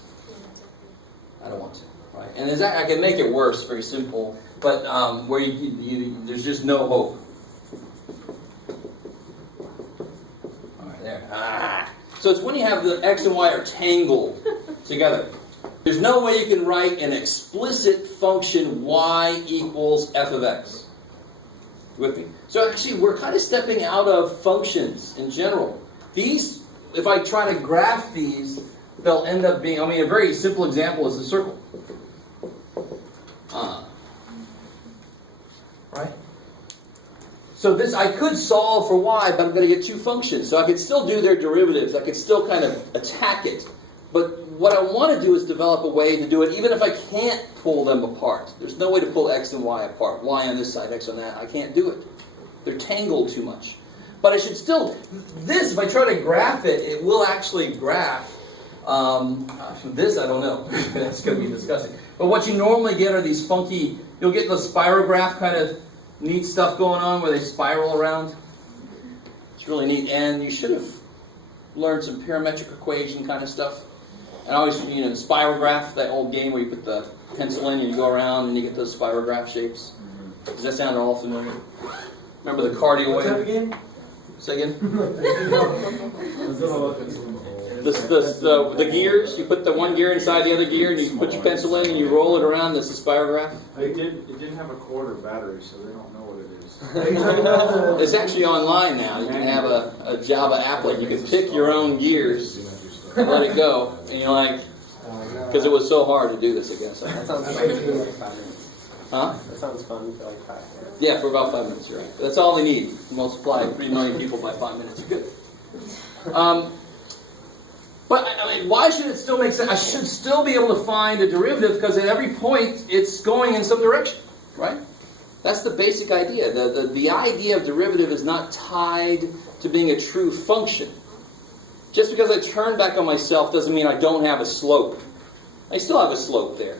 I don't want to, right? And I can make it worse, very simple, but where there's just no hope. All right, there. So it's when you have the x and y are tangled together. There's no way you can write an explicit function y equals f of x. With me? So actually, we're kind of stepping out of functions in general. These, if I try to graph these, they'll end up being, a very simple example is a circle. Right? So this, I could solve for y, but I'm going to get two functions. So I could still do their derivatives. I could still kind of attack it. But what I want to do is develop a way to do it even if I can't pull them apart. There's no way to pull x and y apart. Y on this side, x on that. I can't do it. They're tangled too much. But I should still, this, if I try to graph it, it will actually graph. This, I don't know. That's going to be disgusting. But what you normally get are these funky, you'll get the spirograph kind of neat stuff going on where they spiral around. It's really neat. And you should have learned some parametric equation kind of stuff. And always, the spirograph, that old game where you put the pencil in and you go around and you get those spirograph shapes. Does that sound at all familiar? Remember the cardio What's that wave? again? Say again? The gears, you put the one gear inside the other gear and you put your pencil in and you roll it around. This is spirograph. It didn't have a quarter battery, so they don't know what it is. Are you talking about the... It's actually online now. You can have a Java applet. You can pick your own gears and let it go. And you're like, because it was so hard to do this, I guess. That sounds fun for like 5 minutes. Huh? That sounds fun for like 5 minutes. Yeah, for about 5 minutes, you're right. That's all they need. Multiply 3 million people by 5 minutes. You're good. But I mean, why should it still make sense? I should still be able to find a derivative because at every point it's going in some direction, right? That's the basic idea. The idea of derivative is not tied to being a true function. Just because I turn back on myself doesn't mean I don't have a slope. I still have a slope there.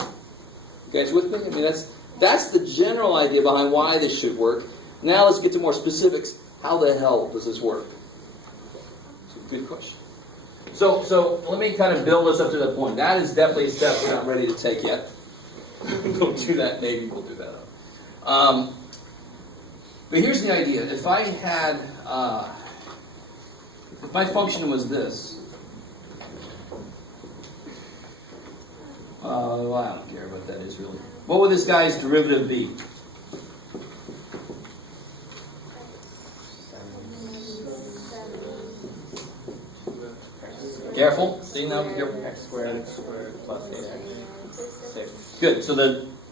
You guys with me? I mean, that's the general idea behind why this should work. Now let's get to more specifics. How the hell does this work? It's a good question. So let me kind of build us up to that point. That is definitely a step we're not ready to take yet. We'll do that. Maybe we'll do that. But here's the idea. If I had, if my function was this, well, I don't care what that is really. What would this guy's derivative be? Careful. See now, careful. X squared plus 8x. 6. Good. So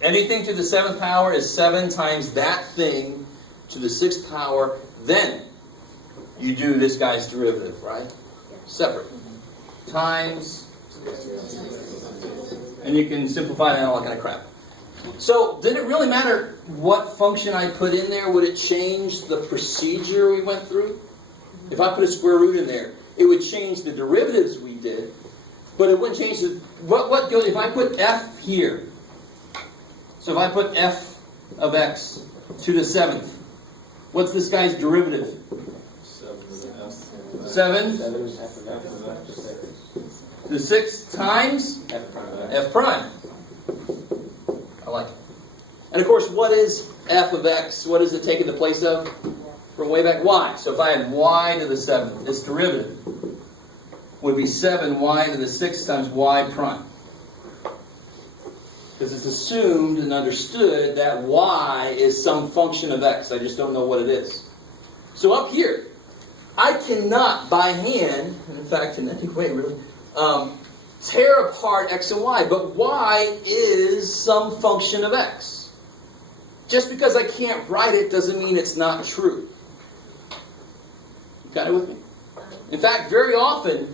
anything to the 7th power is 7 times that thing to the 6th power. Then you do this guy's derivative, right? Separate. Times. And you can simplify that all kind of crap. So did it really matter what function I put in there? Would it change the procedure we went through? If I put a square root in there, it would change the derivatives we did, but it wouldn't change the... What goes if I put f here? So if I put f of x to the 7th, what's this guy's derivative? 7 to the 6 times f prime. I like it. And of course, what is f of x? What is it taking the place of? From way back, y. So if I had y to the 7th, this derivative would be 7y to the 6th times y prime. Because it's assumed and understood that y is some function of x. I just don't know what it is. So up here, I cannot by hand, and in fact in any way really, tear apart x and y. But y is some function of x. Just because I can't write it doesn't mean it's not true. Got it with me? In fact, very often,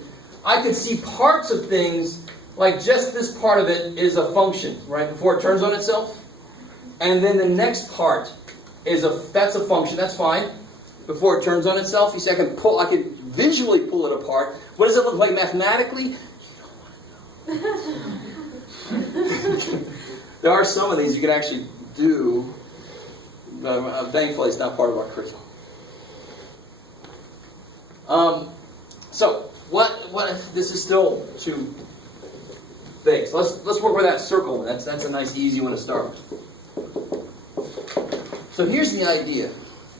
I could see parts of things, like just this part of it is a function, right, before it turns on itself. And then the next part is that's a function, that's fine. Before it turns on itself, you see, I can visually pull it apart. What does it look like mathematically? You don't want to know. There are some of these you can actually do. Thankfully, it's not part of our curriculum. So what? This is still too vague. So let's work with that circle. That's a nice, easy one to start with. So here's the idea.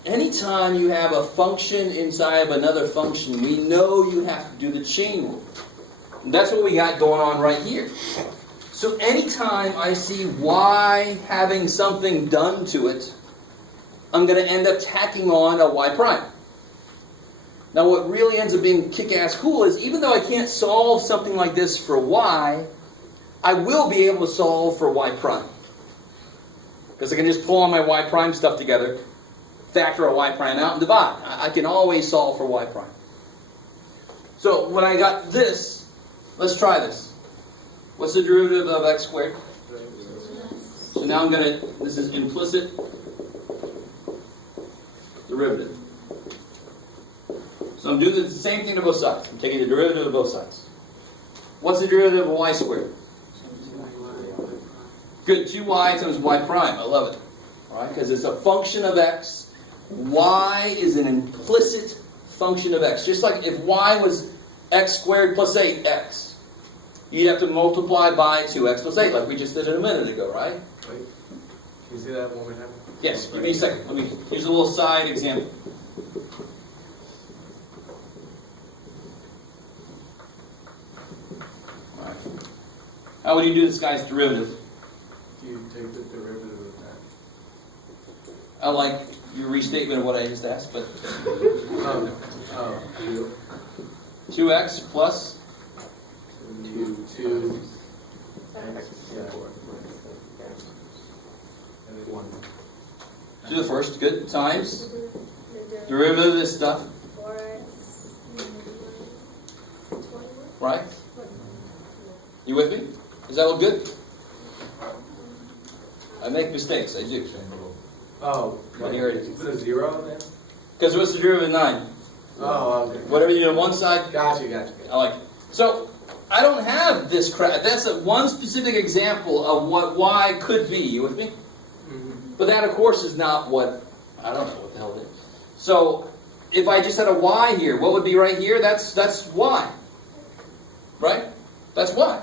Anytime you have a function inside of another function, we know you have to do the chain rule. And that's what we got going on right here. So anytime I see y having something done to it, I'm going to end up tacking on a y prime. Now what really ends up being kick-ass cool is even though I can't solve something like this for y, I will be able to solve for y prime. Because I can just pull all my y prime stuff together, factor a y prime out, and divide. I can always solve for y prime. So when I got this, let's try this. What's the derivative of x squared? So now I'm going to, this is implicit derivative. So I'm doing the same thing to both sides. I'm taking the derivative of both sides. What's the derivative of y squared? Good, 2y times y prime. I love it. All right, because it's a function of x. Y is an implicit function of x. Just like if y was x squared plus 8x, you'd have to multiply by 2x plus 8, like we just did it a minute ago, right? Wait, can you see that one more time? Yes, give me a second. Let me, here's a little side example. All right. How would you do this guy's derivative? You take the derivative of that. I like your restatement of what I just asked, but Oh, 2x plus 2 x, yeah, and then 1. do the first, good, times derivative of this stuff, right? You with me? Does that look good? I make mistakes, I do. Oh, Well, here it is. Put a 0 in there? Because what's the derivative of 9? Oh, okay. Whatever you do on one side, Gotcha. I like it. So, I don't have this crap. That's one specific example of what y could be. You with me? Mm-hmm. But that, of course, is not what, I don't know what the hell it is. So, if I just had a y here, what would be right here? That's y. Right? That's y.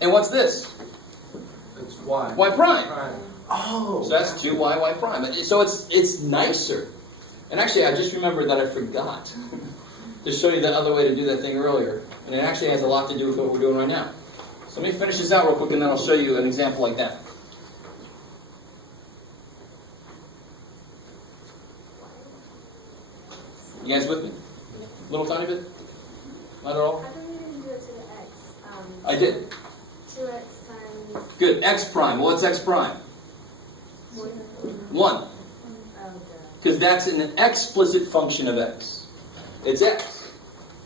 And what's this? It's y. Y prime. Prime. Oh. So that's 2y, y prime. So it's nicer. And actually, I just remembered that I forgot to show you the other way to do that thing earlier. And it actually has a lot to do with what we're doing right now. So let me finish this out real quick, and then I'll show you an example like that. You guys with me? Little tiny bit? Not at all? I thought you didn't do it to the x. I did. 2x times Good. X prime. Well, what's x prime? 1. Oh, Because that's an explicit function of x. It's x.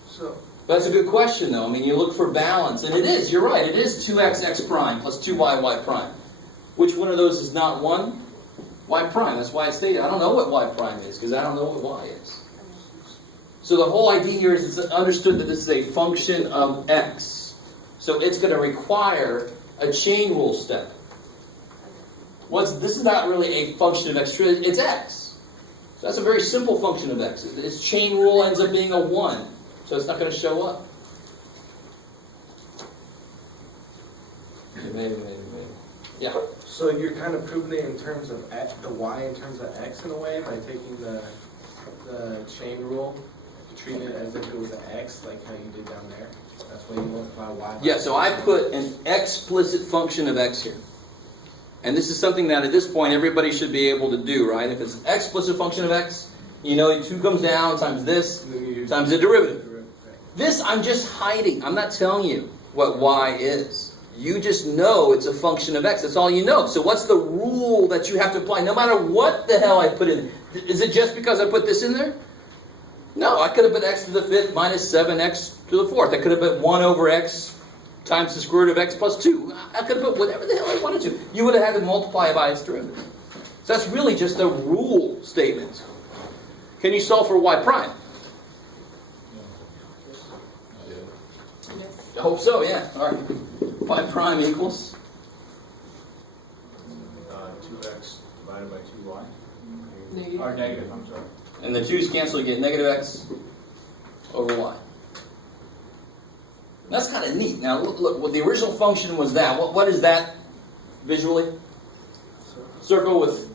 So, That's a good question, though. I mean, you look for balance. And it is. You're right. It is 2x x prime plus 2y y prime. Which one of those is not 1? Y prime. That's why I stated. I don't know what y prime is, because I don't know what y is. So the whole idea here is it's understood that this is a function of x. So it's going to require a chain rule step. This is not really a function of x. It's x. So that's a very simple function of x. Its chain rule ends up being a 1. So it's not going to show up. Yeah. so you're kind of proving it in terms of x, the y in terms of x in a way by taking the chain rule, treating it as if it was an x, like how you did down there. That's why you multiply y. by Yeah, so I put an explicit function of x here. And this is something that at this point everybody should be able to do, right? If it's an explicit function of x, you know 2 comes down times this And then you use times the derivative. Right. This I'm just hiding. I'm not telling you what y is. You just know it's a function of x. That's all you know. So what's the rule that you have to apply? No matter what the hell I put in. Is it just because I put this in there? No, I could have put x to the 5th minus 7x to the 4th. I could have put 1 over x times the square root of x plus 2. I could have put whatever the hell I wanted to. You would have had to multiply it by its derivative. So that's really just a rule statement. Can you solve for y prime? I hope so, yeah. All right. Y prime equals? 2x divided by 2y. Or negative, I'm sorry. And the 2's cancel, you get negative x over y. That's kind of neat. Now, look, well, the original function was that. What is that visually? Circle with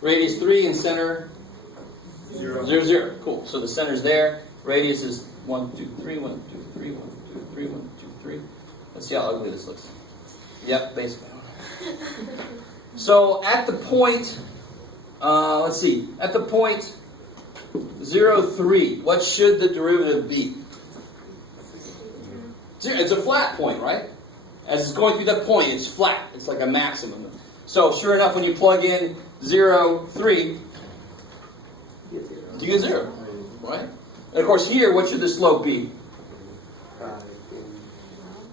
radius 3 and center 0, 0. Cool. So the center's there. Radius is 1, 2, 3, 1, 2, 3, 1, 2, 3, 1, 2, 3. Let's see how ugly this looks. Yep, basically. So at the point, let's see, at the point 0, 3, what should the derivative be? 0. It's a flat point, right? As it's going through that point, it's flat. It's like a maximum. So sure enough, when you plug in 0, 3, you get 0, right? And of course here, what should the slope be?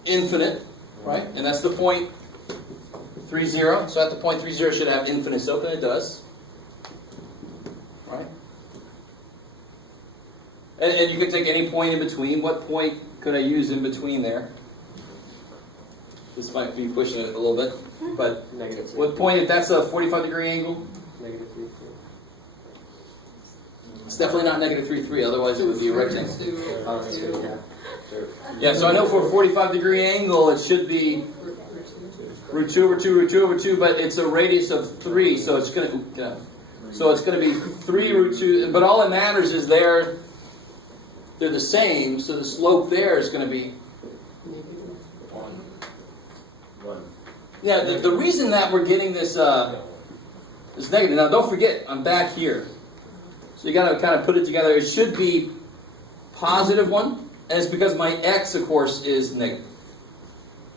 infinite, right? And that's the point 3, 0. So at the point 3, 0 should have infinite slope, and it does. Right? And you can take any point in between. What point could I use in between there? This might be pushing it a little bit, but Negative 3. what point, if that's a 45-degree angle? Negative 3, 3. It's definitely not negative 3, 3, otherwise it would be a rectangle. Oh, that's good, yeah. Yeah, so I know for a 45-degree angle, it should be root 2 over 2, root 2 over 2, but it's a radius of 3, so it's going to be 3 root 2, but all that matters is they're the same, so the slope there is going to be 1. yeah. The reason that we're getting this this negative, now don't forget, I'm back here, so you got to kind of put it together. It should be positive 1, and it's because my x, of course, is negative.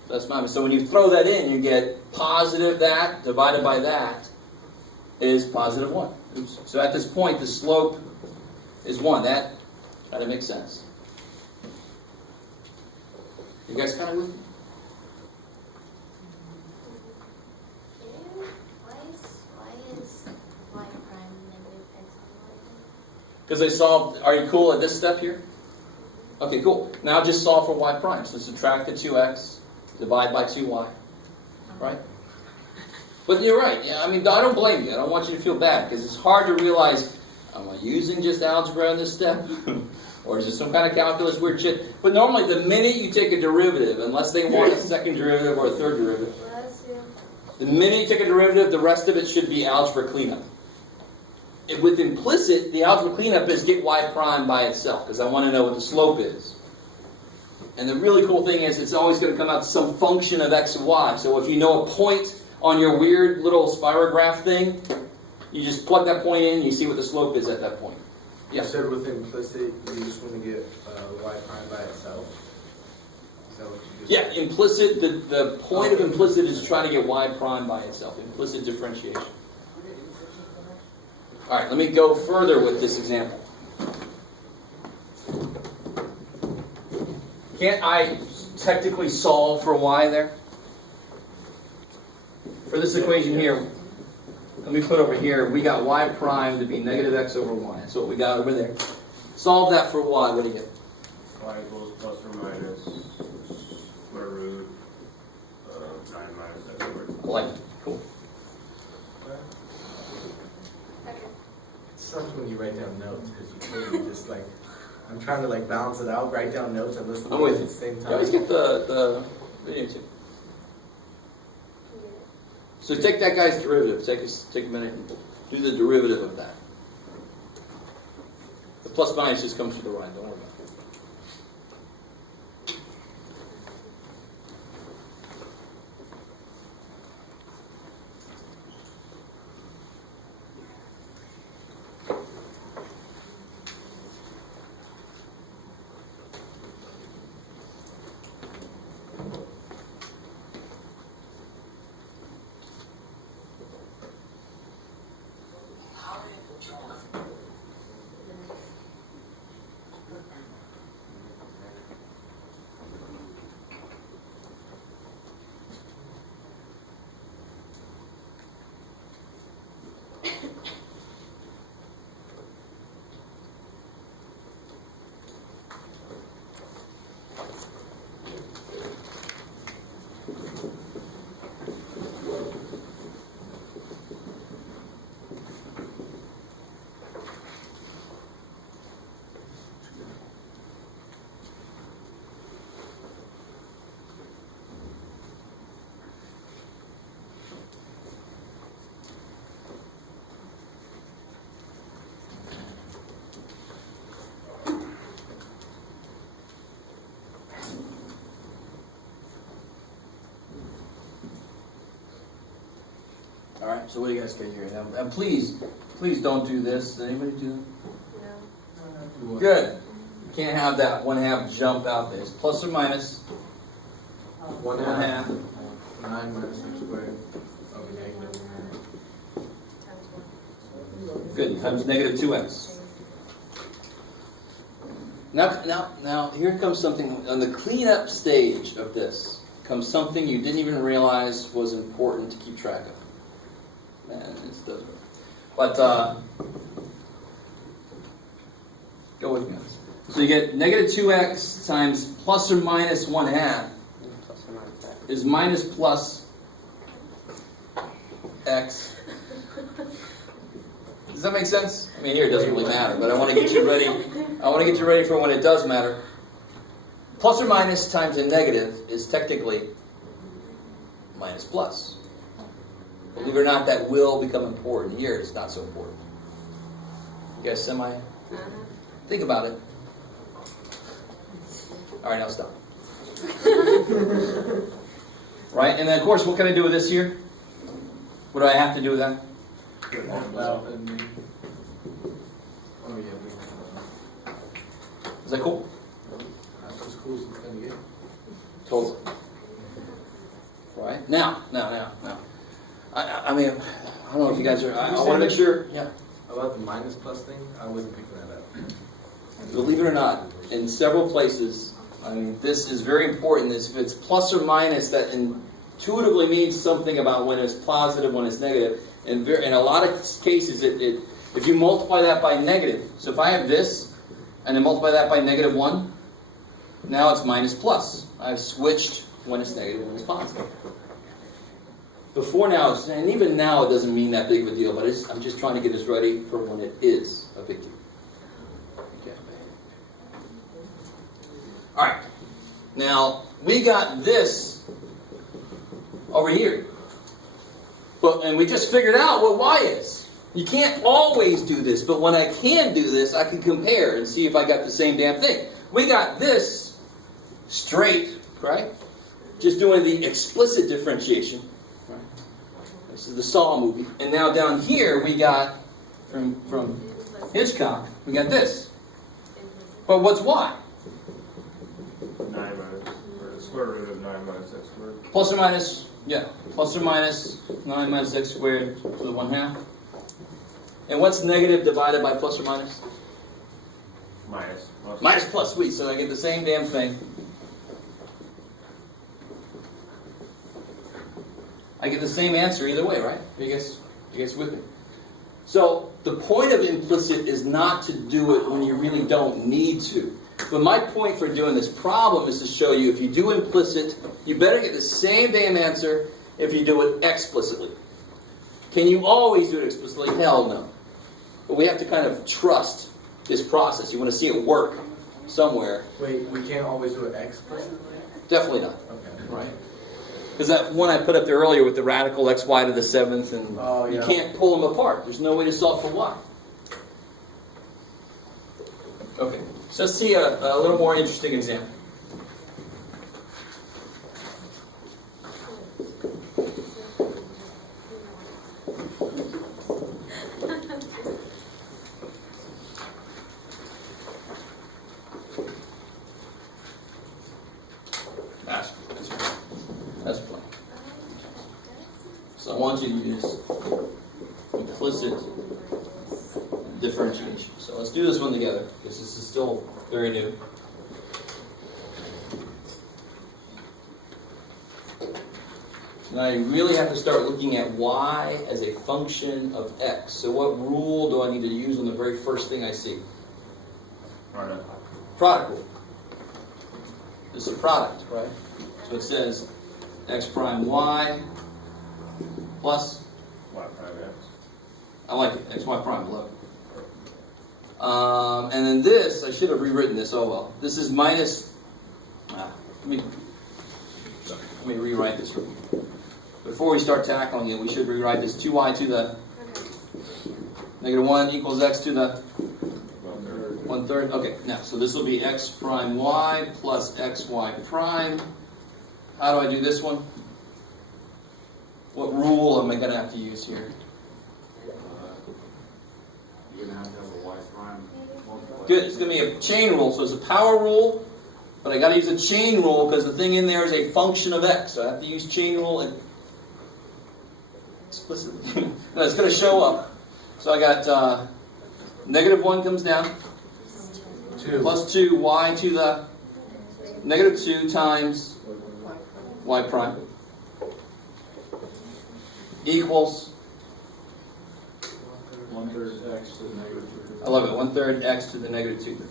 That's my, so when you throw that in, you get positive that divided by that is positive 1. Oops. So at this point, the slope is 1. That kind of makes sense. You guys kind of with me? Why is y prime negative x on y? Because they solved, are you cool at this step here? Okay, cool. Now just solve for y prime. So subtract the 2x, divide by 2y. Right? But you're right. Yeah, I mean, I don't blame you. I don't want you to feel bad because it's hard to realize, am I using just algebra in this step? Or is it some kind of calculus weird shit? But normally the minute you take a derivative, unless they want a second derivative or a third derivative, the minute you take a derivative, the rest of it should be algebra cleanup. With implicit, the algebra cleanup is get y prime by itself, because I want to know what the slope is. And the really cool thing is it's always going to come out some function of x and y. So if you know a point on your weird little spirograph thing, you just plug that point in and you see what the slope is at that point. You Yes? said with implicit, you just want to get y prime by itself. Is that what you just Yeah, implicit, the point of implicit is trying to get y prime by itself. Implicit differentiation. All right, let me go further with this example. Can't I technically solve for y there? For this equation here, let me put over here, we got y prime to be negative x over y. That's what we got over there. Solve that for y, what do you get? Y equals plus or minus square root of 9 minus x squared. I like it. Cool. Okay. It sucks when you write down notes because you totally just like, I'm trying to like balance it out, write down notes and listen to I'm it with at you. the same You time. always get the video too. So take that guy's derivative. Take a minute and do the derivative of that. The plus minus just comes to the right. Don't worry about it. All right. So what do you guys get here? Now, please don't do this. Does anybody do that? No. Good. You can't have that 1/2 jump out there. It's plus or minus 1/2. 9 minus x squared over negative. Good. Times negative 2x. Now, here comes something, on the cleanup stage of this, comes something you didn't even realize was important to keep track of. Man, this doesn't. But, go with me. So you get negative 2x times plus or minus 1/2 Plus or minus x. is minus plus x. Does that make sense? I mean, here it doesn't really matter, but I want to get you ready. I want to get you ready for when it does matter. Plus or minus times a negative is technically minus plus. Believe it or not, that will become important. Here, it's not so important. You guys think about it. All right, now stop. Right, and then of course, what can I do with this here? What do I have to do with that? Well, oh yeah, Is that cool? that's as cool as it's gonna get. Totally. Right? Now. I mean, I don't know if you guys are, I want to make sure, yeah. About the minus plus thing, I wasn't picking that up. Believe it or not, in several places, I mean, this is very important. If it's plus or minus, that intuitively means something about when it's positive, when it's negative. And in a lot of cases, if you multiply that by negative, so if I have this, and then multiply that by negative 1, now it's minus plus. I've switched when it's negative, when it's positive. Before now, and even now it doesn't mean that big of a deal, but I'm just trying to get us ready for when it is a big deal. Okay. Alright, now we got this over here. And we just figured out what y is. You can't always do this, but when I can do this, I can compare and see if I got the same damn thing. We got this straight, right? Just doing the explicit differentiation. Right? This is the Saw movie. And now down here we got, from Hitchcock, we got this. But what's y? 9 minus, or the square root of 9 minus x squared. Plus or minus, yeah, plus or minus 9 minus x squared to the 1/2. And what's negative divided by plus or minus? Minus. Minus plus, sweet, so I get the same damn thing. I get the same answer either way, right? You guys with me? So the point of implicit is not to do it when you really don't need to. But my point for doing this problem is to show you if you do implicit, you better get the same damn answer if you do it explicitly. Can you always do it explicitly? Hell no. But we have to kind of trust this process. You want to see it work somewhere. Wait, we can't always do it explicitly? Definitely not. Okay. Right? Because that one I put up there earlier with the radical xy to the 7th, and you can't pull them apart. There's no way to solve for y. Okay, so let's see a little more interesting example. That's plain. So I want you to use implicit differentiation. So let's do this one together, because this is still very new. Now you really have to start looking at y as a function of x. So what rule do I need to use on the very first thing I see? Product. Product rule. This is a product, right? So it says x prime y plus, Y prime x. I like it, x y prime, love it. And then this, I should have rewritten this, oh well. This is minus, let me rewrite this. Before we start tackling it, we should rewrite this 2y to the negative 1 equals x to the 1/3. Okay, now, so this will be x prime y plus xy prime. How do I do this one? What rule am I going to have to use here? You're going to have a y prime. Good, it's going to be a chain rule. So it's a power rule, but I got to use a chain rule because the thing in there is a function of x. So I have to use chain rule explicitly. No, it's going to show up. So I got negative 1 comes down. 2. plus 2 y to the negative 2 times y prime equals, 1/3 x to the negative 2. I love it, 1/3 x to the negative 2/3.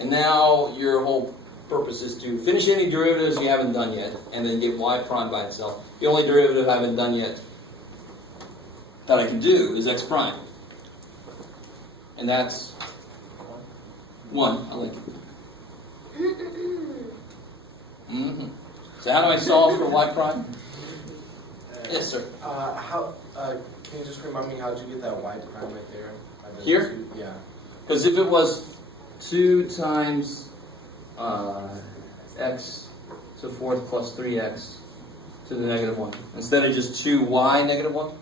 And now your whole purpose is to finish any derivatives you haven't done yet, and then get y prime by itself. The only derivative I haven't done yet that I can do is x prime. And that's 1. I like it. So how do I solve for y prime? Yes, sir. Can you just remind me how did you get that y prime right there? Here? Yeah. Because if it was 2 times x to the 4th plus 3x to the negative 1, instead of just 2y negative 1,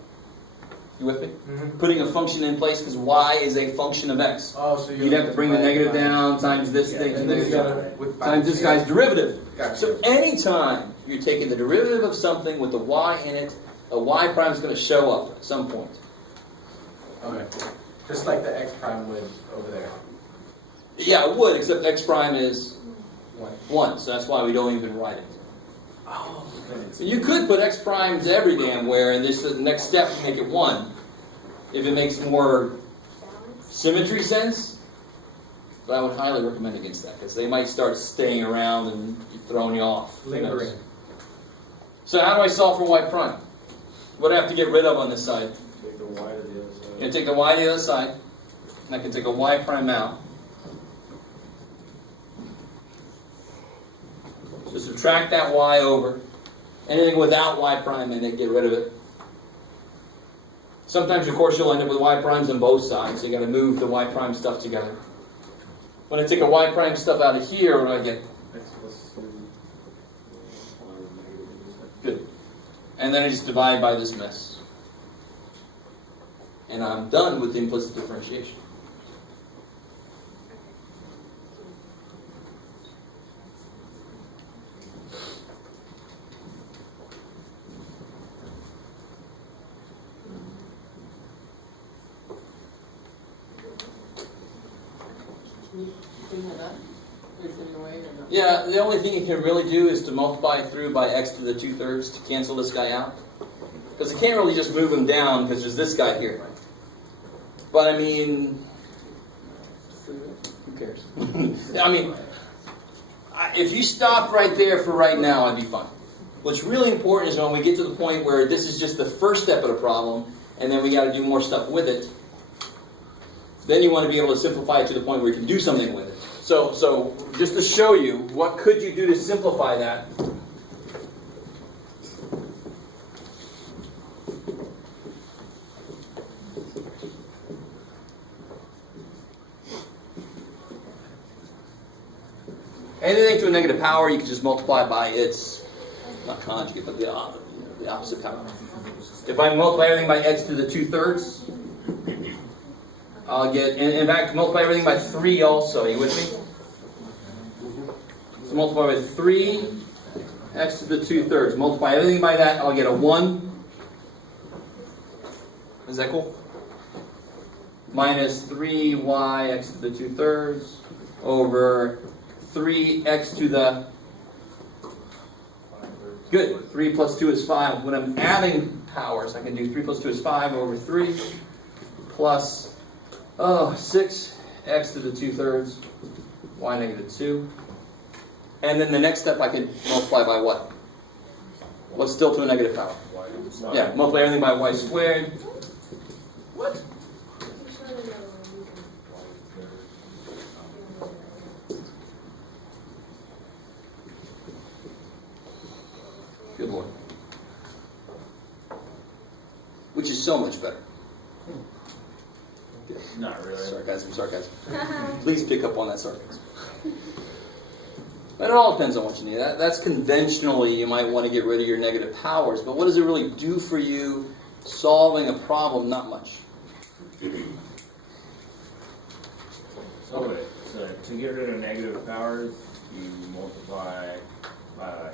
you with me? Mm-hmm. Putting a function in place because y is a function of x. Oh, so You'd have to bring the negative down times this thing to negative times this guy's derivative. Gotcha. So anytime you're taking the derivative of something with the y in it, a y prime is going to show up at some point. Okay. Just like the x prime would over there. Yeah, it would, except x prime is 1. 1, so that's why we don't even write it. Oh, So you could put x primes every damn where, and this is the next step to make it 1, if it makes more symmetry sense. But I would highly recommend against that, because they might start staying around and throwing you off. lingering. So how do I solve for y prime? What do I have to get rid of on this side? Take the y to the other side. I'm going to take the y to the other side, and I can take a y prime out. So subtract that y over. Anything without y prime in it, get rid of it. Sometimes, of course, you'll end up with y primes on both sides, so you got to move the y prime stuff together. When I take a y prime stuff out of here, what do I get? X plus 2. Good. And then I just divide by this mess. And I'm done with the implicit differentiation. Clean it up? Is there a way or not? Yeah, the only thing you can really do is to multiply through by x to the 2/3 to cancel this guy out. Because you can't really just move him down because there's this guy here. But I mean, who cares? I mean, if you stopped right there for right now, I'd be fine. What's really important is when we get to the point where this is just the first step of the problem, and then we got to do more stuff with it. Then you want to be able to simplify it to the point where you can do something with it. So just to show you, what could you do to simplify that? Anything to a negative power, you can just multiply by its, not conjugate, but the opposite power. If I multiply everything by x to the 2/3, I'll get, in fact, multiply everything by 3 also. Are you with me? So multiply by 3, x to the 2/3. Multiply everything by that, I'll get a 1. Is that cool? Minus 3y x to the 2/3 over 3x to the... Good. 3 plus 2 is 5. When I'm adding powers, I can do 3 plus 2 is 5 over 3 plus 6x to the 2/3, y negative 2. And then the next step I can multiply by what? What's still to a negative power? Yeah, multiply everything by y squared. What? Good Lord. Which is so much better. Not really. Sarcasm. Please pick up on that sarcasm. But it all depends on what you need. That's conventionally, you might want to get rid of your negative powers, but what does it really do for you solving a problem? Not much. So to get rid of negative powers, you multiply by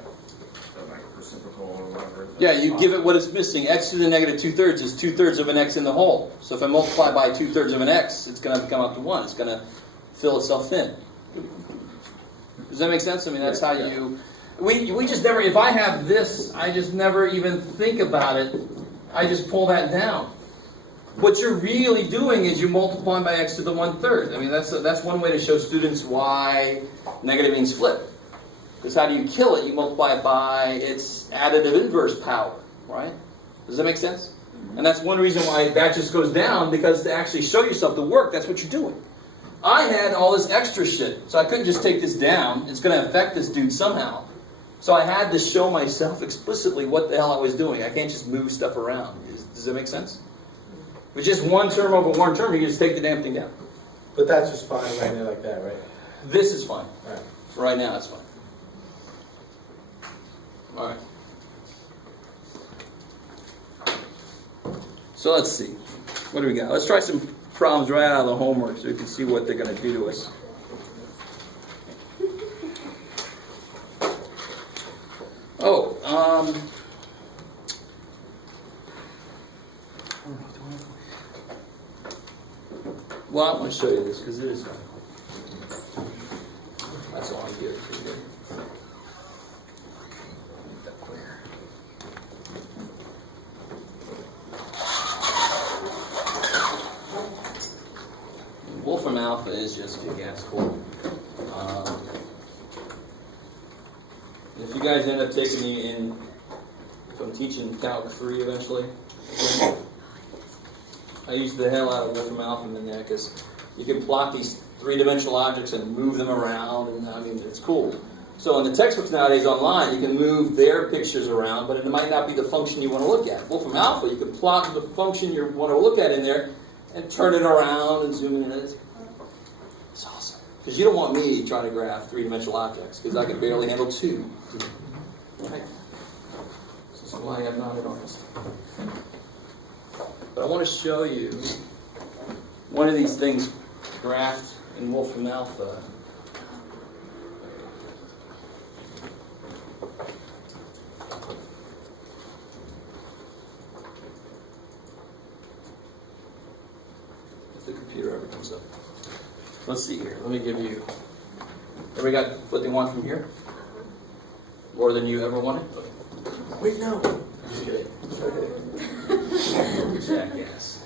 like reciprocal or whatever. Yeah, you give it what it's missing. X to the negative 2/3 is 2/3 of an x in the whole. So if I multiply by 2/3 of an x, it's going to come out to 1. It's going to fill itself in. Does that make sense? I mean, that's how you... We just never... If I have this, I just never even think about it. I just pull that down. What you're really doing is you're multiplying by x to the 1/3. I mean, that's one way to show students why negative means flip. Because how do you kill it? You multiply it by its additive inverse power, right? Does that make sense? And that's one reason why that just goes down, because to actually show yourself the work, that's what you're doing. I had all this extra shit, so I couldn't just take this down. It's going to affect this dude somehow. So I had to show myself explicitly what the hell I was doing. I can't just move stuff around. Does that make sense? If it's just one term over one term, you can just take the damn thing down. But that's just fine right now like that, right? This is fine. All right. For right now, it's fine. All right. So let's see. What do we got? Let's try some problems right out of the homework so we can see what they're going to do to us. Oh, well, I'm going to show you this because it is fun. That's all I give for you. Make that clear. Wolfram Alpha is just kick-ass cool. If you guys end up taking me in, if I'm teaching Calc 3 eventually, I use the hell out of Wolfram Alpha in there because you can plot these three-dimensional objects and move them around, and I mean, it's cool. So in the textbooks nowadays online, you can move their pictures around, but it might not be the function you want to look at. Wolfram Alpha, you can plot the function you want to look at in there and turn it around and zoom in. It's awesome. Because you don't want me trying to graph three-dimensional objects, because I can barely handle two. Right? This is why I'm not an artist. But I want to show you one of these things graphed in Wolfram Alpha. If the computer ever comes up. Let's see here. Let me give you... Everybody got what they want from here? More than you ever wanted? Wait, no. Just kidding. Jackass.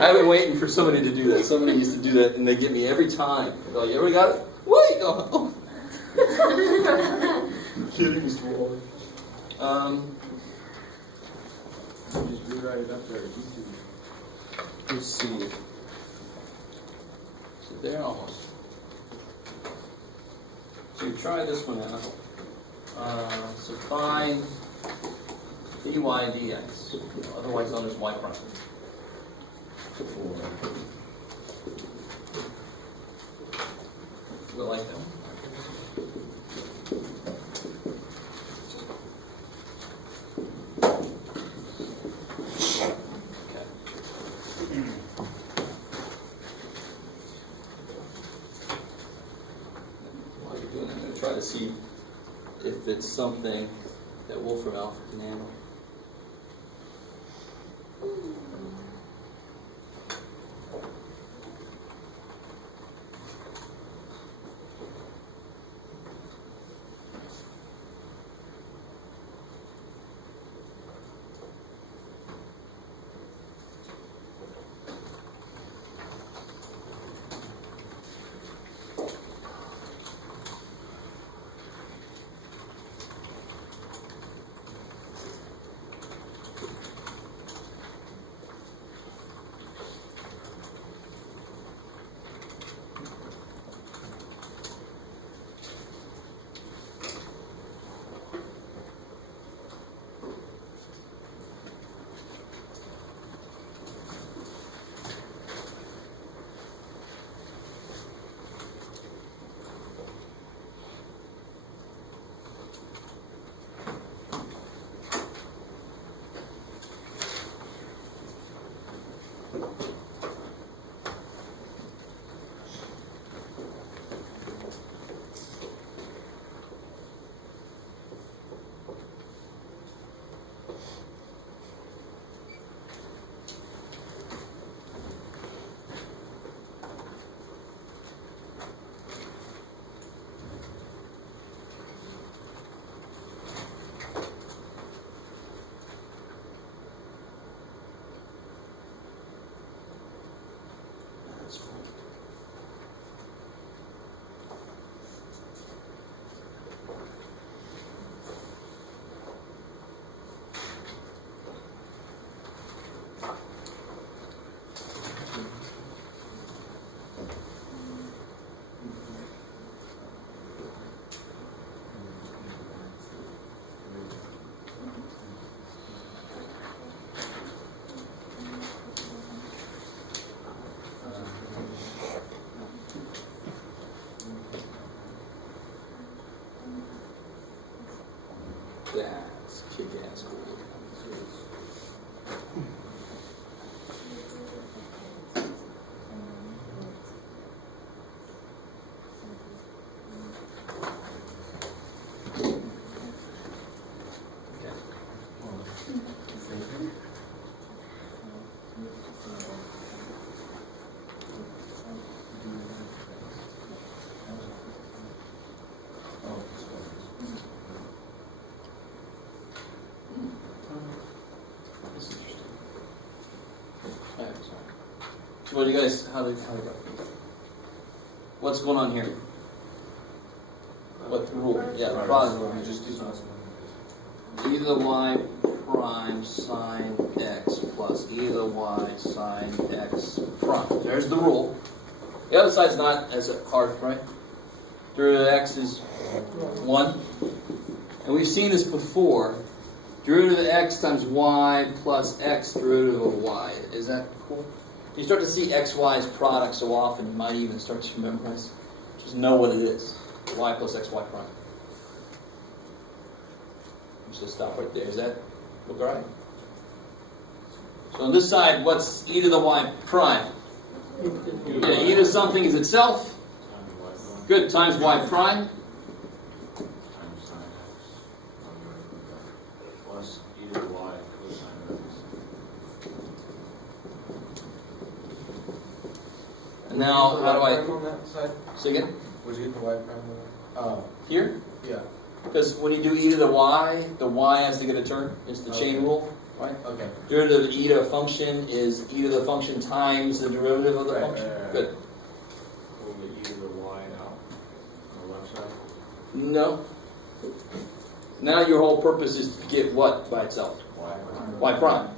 I've been waiting for somebody to do that. Somebody used to do that, and they get me every time. They're like, you ever got it? Wait! Oh. I'm kidding, Mr. Waller. Just rewrite it up there. Let's see. So there almost. So you try this one out. So find dy dx, otherwise known as y prime. We like that one. Try to see if it's something that Wolfram Alpha can handle. Alright, so what do you guys, how do you go? What's going on here? What the rule? Yeah, the product rule. Just do something. E to the y prime sine x plus e to the y sine x prime. There's the rule. The other side's not as hard, right? Derivative of x is 1. And we've seen this before. Derivative of x times y plus x derivative of y. Is that cool? You start to see x, y's product so often, you might even start to memorize. Just know what it is. Y plus x, y prime. I'm just going to stop right there. Is that look all right? So on this side, what's e to the y prime? Yeah, e to something is itself. Good, times y prime. Plus e to the y cosine x. And now, how do I... On that side? Say again? Would you get the y prime on that? Here? Yeah. Because when you do e to the y has to get a term. It's the chain rule, right? Okay. Derivative of e to a function is e to the function times the derivative of the Right, function. right, right. Good. Pull the e to the y out on the left side. No. Now your whole purpose is to get what by itself? Y prime.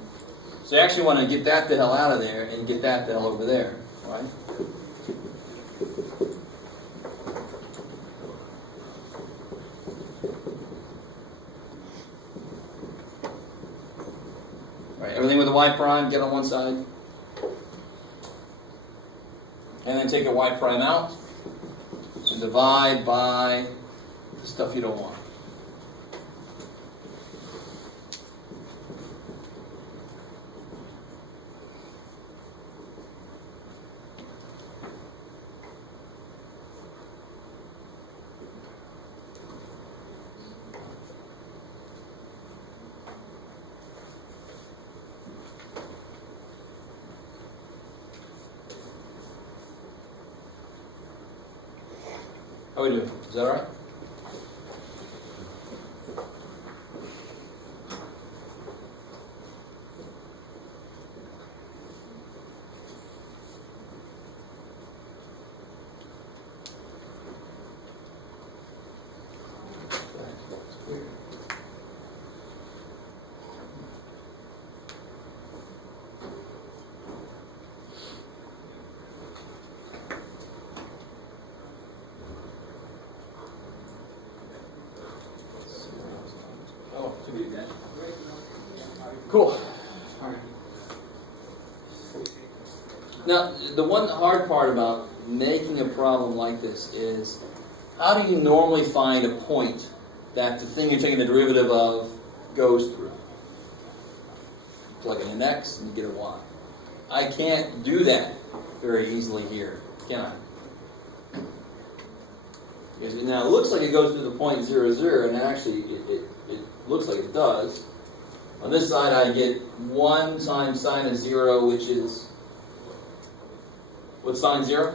So you actually want to get that the hell out of there and get that the hell over there, right? Right, everything with a y prime, get on one side. And then take a y prime out and divide by the stuff you don't want. How are we doing? Is that all right? Oh, should be again. Cool. Now, the one hard part about making a problem like this is how do you normally find a point that the thing you're taking the derivative of goes through? Plug in an x and you get a y. I can't do that very easily here, can I? Because now it looks like it goes through the point 0, 0, and actually it looks like it does. On this side I get 1 times sine of 0, which is, what's sine 0?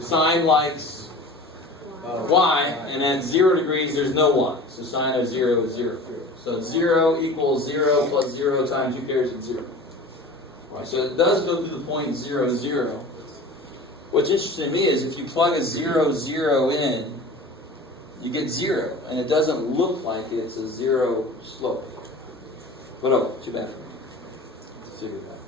Sine likes y, and at 0 degrees there's no y. So sine of 0 is 0. So 0 equals 0 plus 0 times, who cares, it's 0. Right, so it does go through the point 0, 0. What's interesting to me is if you plug a 0, 0 in, you get 0, and it doesn't look like it's a 0 slope. But oh, too bad for me. Let's figure it out.